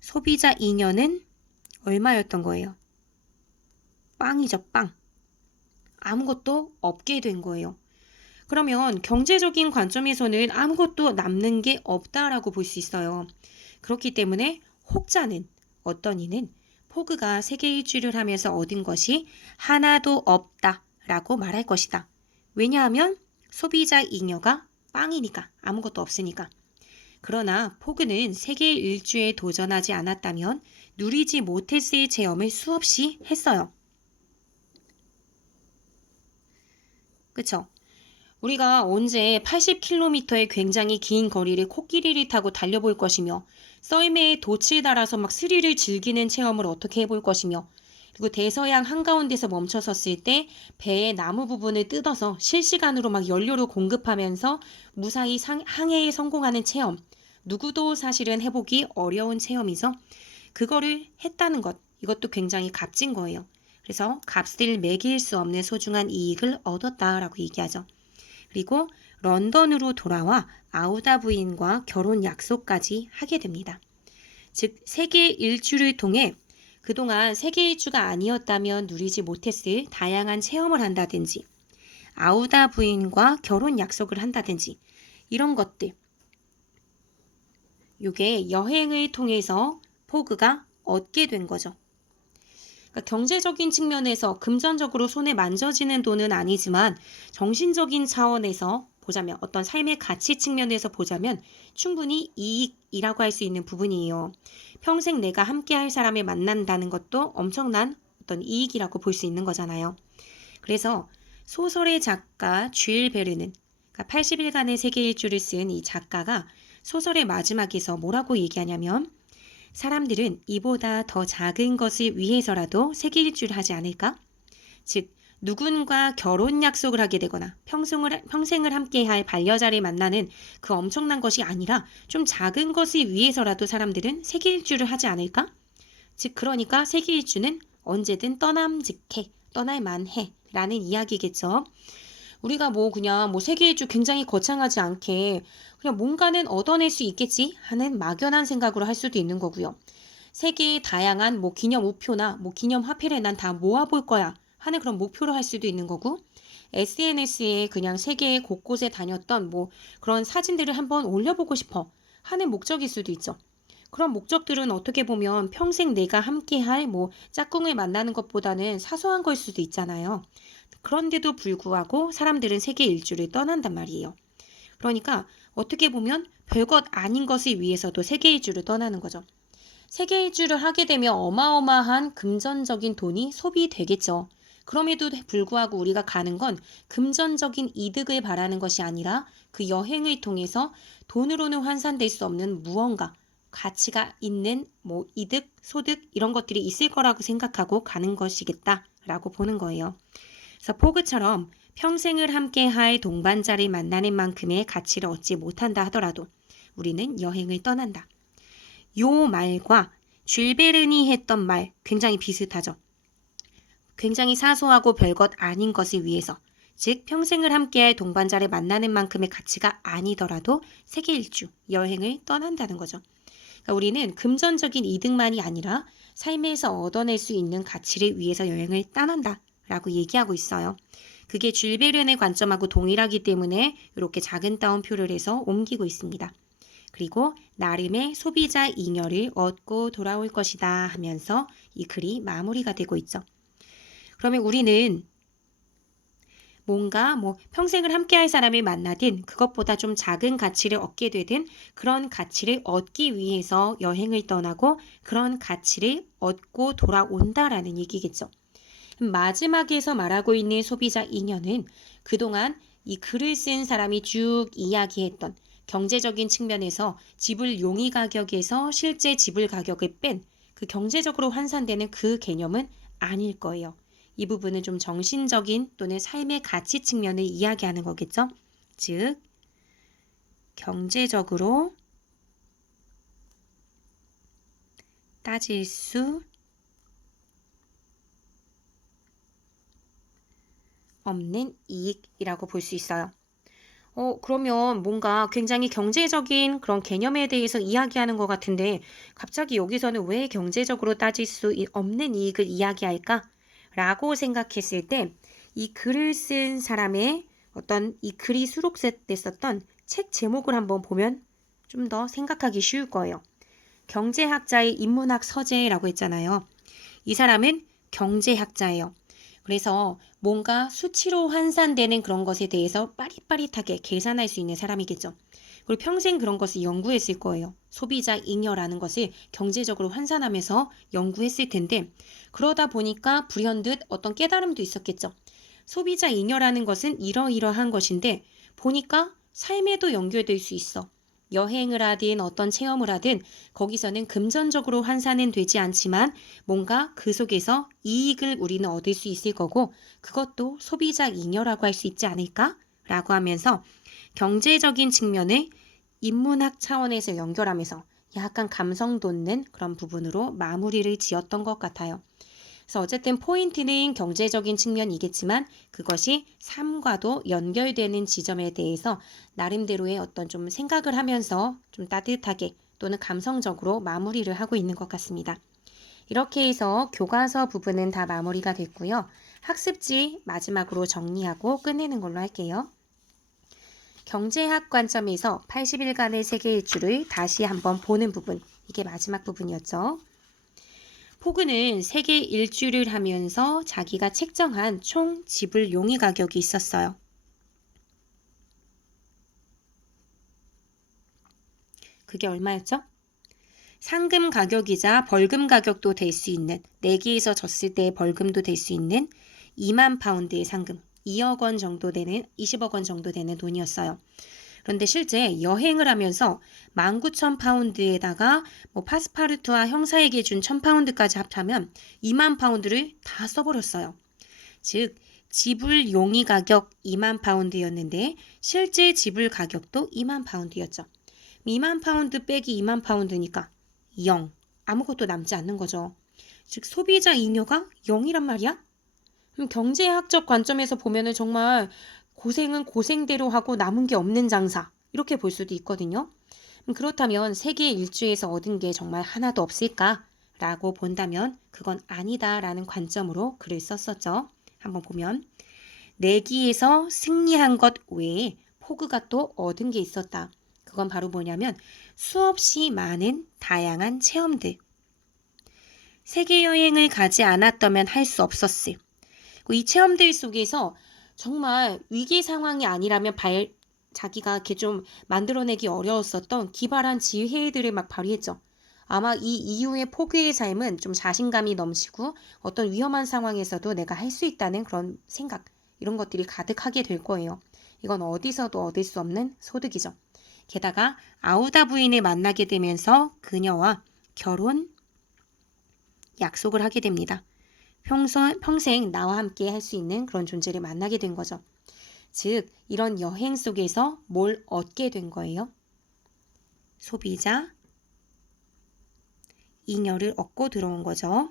소비자 잉여는 얼마였던 거예요? 빵이죠, 빵. 아무것도 없게 된 거예요. 그러면 경제적인 관점에서는 아무것도 남는 게 없다라고 볼 수 있어요. 그렇기 때문에 혹자는 어떤 이는 포그가 세계 일주를 하면서 얻은 것이 하나도 없다라고 말할 것이다. 왜냐하면 소비자 잉여가 빵이니까 아무것도 없으니까. 그러나 포그는 세계 일주에 도전하지 않았다면 누리지 못했을 체험을 수없이 했어요. 그쵸? 우리가 언제 80km의 굉장히 긴 거리를 코끼리를 타고 달려볼 것이며 썰매에 돛을 달아서 막 스릴을 즐기는 체험을 어떻게 해볼 것이며 그리고 대서양 한가운데서 멈춰섰을 때 배의 나무 부분을 뜯어서 실시간으로 막 연료를 공급하면서 무사히 항해에 성공하는 체험. 누구도 사실은 해보기 어려운 체험이죠. 그거를 했다는 것, 이것도 굉장히 값진 거예요. 그래서 값을 매길 수 없는 소중한 이익을 얻었다라고 얘기하죠. 그리고 런던으로 돌아와 아우다 부인과 결혼 약속까지 하게 됩니다. 즉 세계 일주를 통해 그동안 세계 일주가 아니었다면 누리지 못했을 다양한 체험을 한다든지 아우다 부인과 결혼 약속을 한다든지 이런 것들 이게 여행을 통해서 포그가 얻게 된 거죠. 그러니까 경제적인 측면에서 금전적으로 손에 만져지는 돈은 아니지만 정신적인 차원에서 보자면 어떤 삶의 가치 측면에서 보자면 충분히 이익이라고 할 수 있는 부분이에요. 평생 내가 함께할 사람을 만난다는 것도 엄청난 어떤 이익이라고 볼 수 있는 거잖아요. 그래서 소설의 작가 쥘 베르는 그러니까 80일간의 세계 일주를 쓴 이 작가가 소설의 마지막에서 뭐라고 얘기하냐면 사람들은 이보다 더 작은 것을 위해서라도 세계 일주를 하지 않을까? 즉 누군가 결혼 약속을 하게 되거나 평생을 함께할 반려자를 만나는 그 엄청난 것이 아니라 좀 작은 것을 위해서라도 사람들은 세계 일주를 하지 않을까? 즉 그러니까 세계 일주는 언제든 떠남직해, 떠날만해 라는 이야기겠죠. 우리가 그냥 세계 일주 굉장히 거창하지 않게 그냥 뭔가는 얻어낼 수 있겠지 하는 막연한 생각으로 할 수도 있는 거고요. 세계의 다양한 기념 우표나 기념 화폐를 난 다 모아볼 거야 하는 그런 목표로 할 수도 있는 거고, SNS에 그냥 세계 곳곳에 다녔던 그런 사진들을 한번 올려보고 싶어 하는 목적일 수도 있죠. 그런 목적들은 어떻게 보면 평생 내가 함께할 짝꿍을 만나는 것보다는 사소한 걸 수도 있잖아요. 그런데도 불구하고 사람들은 세계 일주를 떠난단 말이에요. 그러니까 어떻게 보면 별것 아닌 것을 위해서도 세계 일주를 떠나는 거죠. 세계 일주를 하게 되면 어마어마한 금전적인 돈이 소비되겠죠. 그럼에도 불구하고 우리가 가는 건 금전적인 이득을 바라는 것이 아니라 그 여행을 통해서 돈으로는 환산될 수 없는 무언가, 가치가 있는 이득, 소득 이런 것들이 있을 거라고 생각하고 가는 것이겠다라고 보는 거예요. 그래서 포그처럼 평생을 함께할 동반자를 만나는 만큼의 가치를 얻지 못한다 하더라도 우리는 여행을 떠난다. 요 말과 쥘 베른이 했던 말 굉장히 비슷하죠. 굉장히 사소하고 별것 아닌 것을 위해서, 즉 평생을 함께할 동반자를 만나는 만큼의 가치가 아니더라도 세계 일주, 여행을 떠난다는 거죠. 그러니까 우리는 금전적인 이득만이 아니라 삶에서 얻어낼 수 있는 가치를 위해서 여행을 떠난다 라고 얘기하고 있어요. 그게 쥘 베른의 관점하고 동일하기 때문에 이렇게 작은 따옴표를 해서 옮기고 있습니다. 그리고 나름의 소비자 잉여를 얻고 돌아올 것이다 하면서 이 글이 마무리가 되고 있죠. 그러면 우리는 뭔가 평생을 함께할 사람을 만나든 그것보다 좀 작은 가치를 얻게 되든 그런 가치를 얻기 위해서 여행을 떠나고 그런 가치를 얻고 돌아온다라는 얘기겠죠. 마지막에서 말하고 있는 소비자 잉여는 그동안 이 글을 쓴 사람이 쭉 이야기했던 경제적인 측면에서 지불 용의 가격에서 실제 지불 가격을 뺀 그 경제적으로 환산되는 그 개념은 아닐 거예요. 이 부분은 좀 정신적인 또는 삶의 가치 측면을 이야기하는 거겠죠. 즉, 경제적으로 따질 수 없는 이익이라고 볼 수 있어요. 그러면 뭔가 굉장히 경제적인 그런 개념에 대해서 이야기하는 것 같은데 갑자기 여기서는 왜 경제적으로 따질 수 없는 이익을 이야기할까? 라고 생각했을 때 이 글을 쓴 사람의 어떤 이 글이 수록됐었던 책 제목을 한번 보면 좀 더 생각하기 쉬울 거예요. 경제학자의 인문학 서재라고 했잖아요. 이 사람은 경제학자예요. 그래서 뭔가 수치로 환산되는 그런 것에 대해서 빠릿빠릿하게 계산할 수 있는 사람이겠죠. 그리고 평생 그런 것을 연구했을 거예요. 소비자 잉여라는 것을 경제적으로 환산하면서 연구했을 텐데 그러다 보니까 불현듯 어떤 깨달음도 있었겠죠. 소비자 잉여라는 것은 이러이러한 것인데 보니까 삶에도 연결될 수 있어. 여행을 하든 어떤 체험을 하든 거기서는 금전적으로 환산은 되지 않지만 뭔가 그 속에서 이익을 우리는 얻을 수 있을 거고 그것도 소비자 잉여라고 할 수 있지 않을까? 라고 하면서 경제적인 측면을 인문학 차원에서 연결하면서 약간 감성 돋는 그런 부분으로 마무리를 지었던 것 같아요. 그래서 어쨌든 포인트는 경제적인 측면이겠지만 그것이 삶과도 연결되는 지점에 대해서 나름대로의 어떤 좀 생각을 하면서 좀 따뜻하게 또는 감성적으로 마무리를 하고 있는 것 같습니다. 이렇게 해서 교과서 부분은 다 마무리가 됐고요. 학습지 마지막으로 정리하고 끝내는 걸로 할게요. 경제학 관점에서 80일간의 세계 일주를 다시 한번 보는 부분, 이게 마지막 부분이었죠. 포그는 세계 일주를 하면서 자기가 책정한 총 지불 용의 가격이 있었어요. 그게 얼마였죠? 상금 가격이자 벌금 가격도 될 수 있는, 내기에서 졌을 때의 벌금도 될 수 있는 2만 파운드의 상금, 2억 원 정도 되는, 20억 원 정도 되는 돈이었어요. 그런데 실제 여행을 하면서 19,000파운드에다가 파스파르투와 형사에게 준 1,000파운드까지 합하면 2만 파운드를 다 써버렸어요. 즉 지불 용의 가격 2만 파운드였는데 실제 지불 가격도 2만 파운드였죠. 2만 파운드 빼기 2만 파운드니까 0. 아무것도 남지 않는 거죠. 즉 소비자 잉여가 0이란 말이야? 그럼 경제학적 관점에서 보면은 정말 고생은 고생대로 하고 남은 게 없는 장사 이렇게 볼 수도 있거든요. 그렇다면 세계 일주에서 얻은 게 정말 하나도 없을까? 라고 본다면 그건 아니다라는 관점으로 글을 썼었죠. 한번 보면 내기에서 승리한 것 외에 포그가 또 얻은 게 있었다. 그건 바로 뭐냐면 수없이 많은 다양한 체험들. 세계 여행을 가지 않았다면 할 수 없었을. 이 체험들 속에서 정말 위기 상황이 아니라면 자기가 이렇게 좀 만들어내기 어려웠었던 기발한 지혜들을 막 발휘했죠. 아마 이 이후의 포그의 삶은 좀 자신감이 넘치고 어떤 위험한 상황에서도 내가 할 수 있다는 그런 생각, 이런 것들이 가득하게 될 거예요. 이건 어디서도 얻을 수 없는 소득이죠. 게다가 아우다 부인을 만나게 되면서 그녀와 결혼 약속을 하게 됩니다. 평생 나와 함께 할 수 있는 그런 존재를 만나게 된 거죠. 즉, 이런 여행 속에서 뭘 얻게 된 거예요? 소비자 잉여를 얻고 들어온 거죠.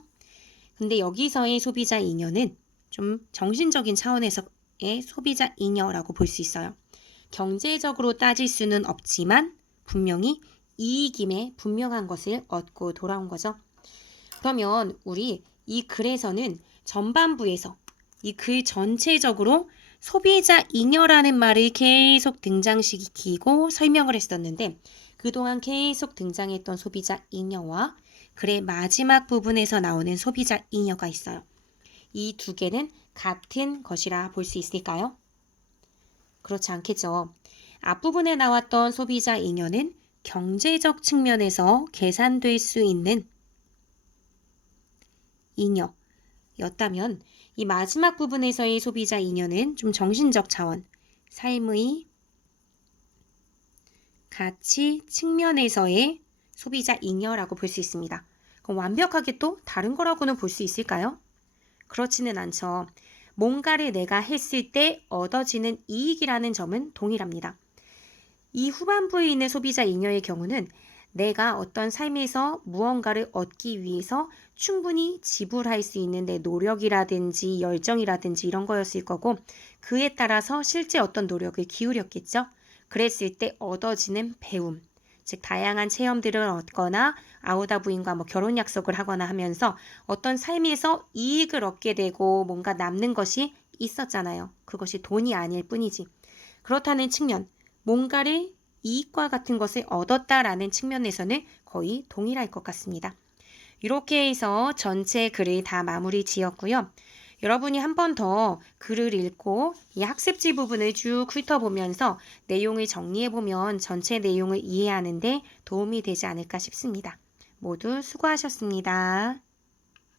근데 여기서의 소비자 잉여는 좀 정신적인 차원에서의 소비자 잉여라고 볼 수 있어요. 경제적으로 따질 수는 없지만 분명히 이익임에 분명한 것을 얻고 돌아온 거죠. 그러면 우리 이 글에서는 전반부에서 이 글 전체적으로 소비자 잉여라는 말을 계속 등장시키고 설명을 했었는데 그동안 계속 등장했던 소비자 잉여와 글의 마지막 부분에서 나오는 소비자 잉여가 있어요. 이 두 개는 같은 것이라 볼 수 있을까요? 그렇지 않겠죠. 앞부분에 나왔던 소비자 잉여는 경제적 측면에서 계산될 수 있는 잉여였다면 이 마지막 부분에서의 소비자 잉여는 좀 정신적 차원, 삶의 가치 측면에서의 소비자 잉여라고 볼 수 있습니다. 그럼 완벽하게 또 다른 거라고는 볼 수 있을까요? 그렇지는 않죠. 뭔가를 내가 했을 때 얻어지는 이익이라는 점은 동일합니다. 이 후반부에 있는 소비자 잉여의 경우는 내가 어떤 삶에서 무언가를 얻기 위해서 충분히 지불할 수 있는 내 노력이라든지 열정이라든지 이런 거였을 거고 그에 따라서 실제 어떤 노력을 기울였겠죠. 그랬을 때 얻어지는 배움, 즉 다양한 체험들을 얻거나 아우다 부인과 결혼 약속을 하거나 하면서 어떤 삶에서 이익을 얻게 되고 뭔가 남는 것이 있었잖아요. 그것이 돈이 아닐 뿐이지. 그렇다는 측면, 뭔가를 이익과 같은 것을 얻었다라는 측면에서는 거의 동일할 것 같습니다. 이렇게 해서 전체 글을 다 마무리 지었고요. 여러분이 한 번 더 글을 읽고 이 학습지 부분을 쭉 훑어보면서 내용을 정리해보면 전체 내용을 이해하는 데 도움이 되지 않을까 싶습니다. 모두 수고하셨습니다.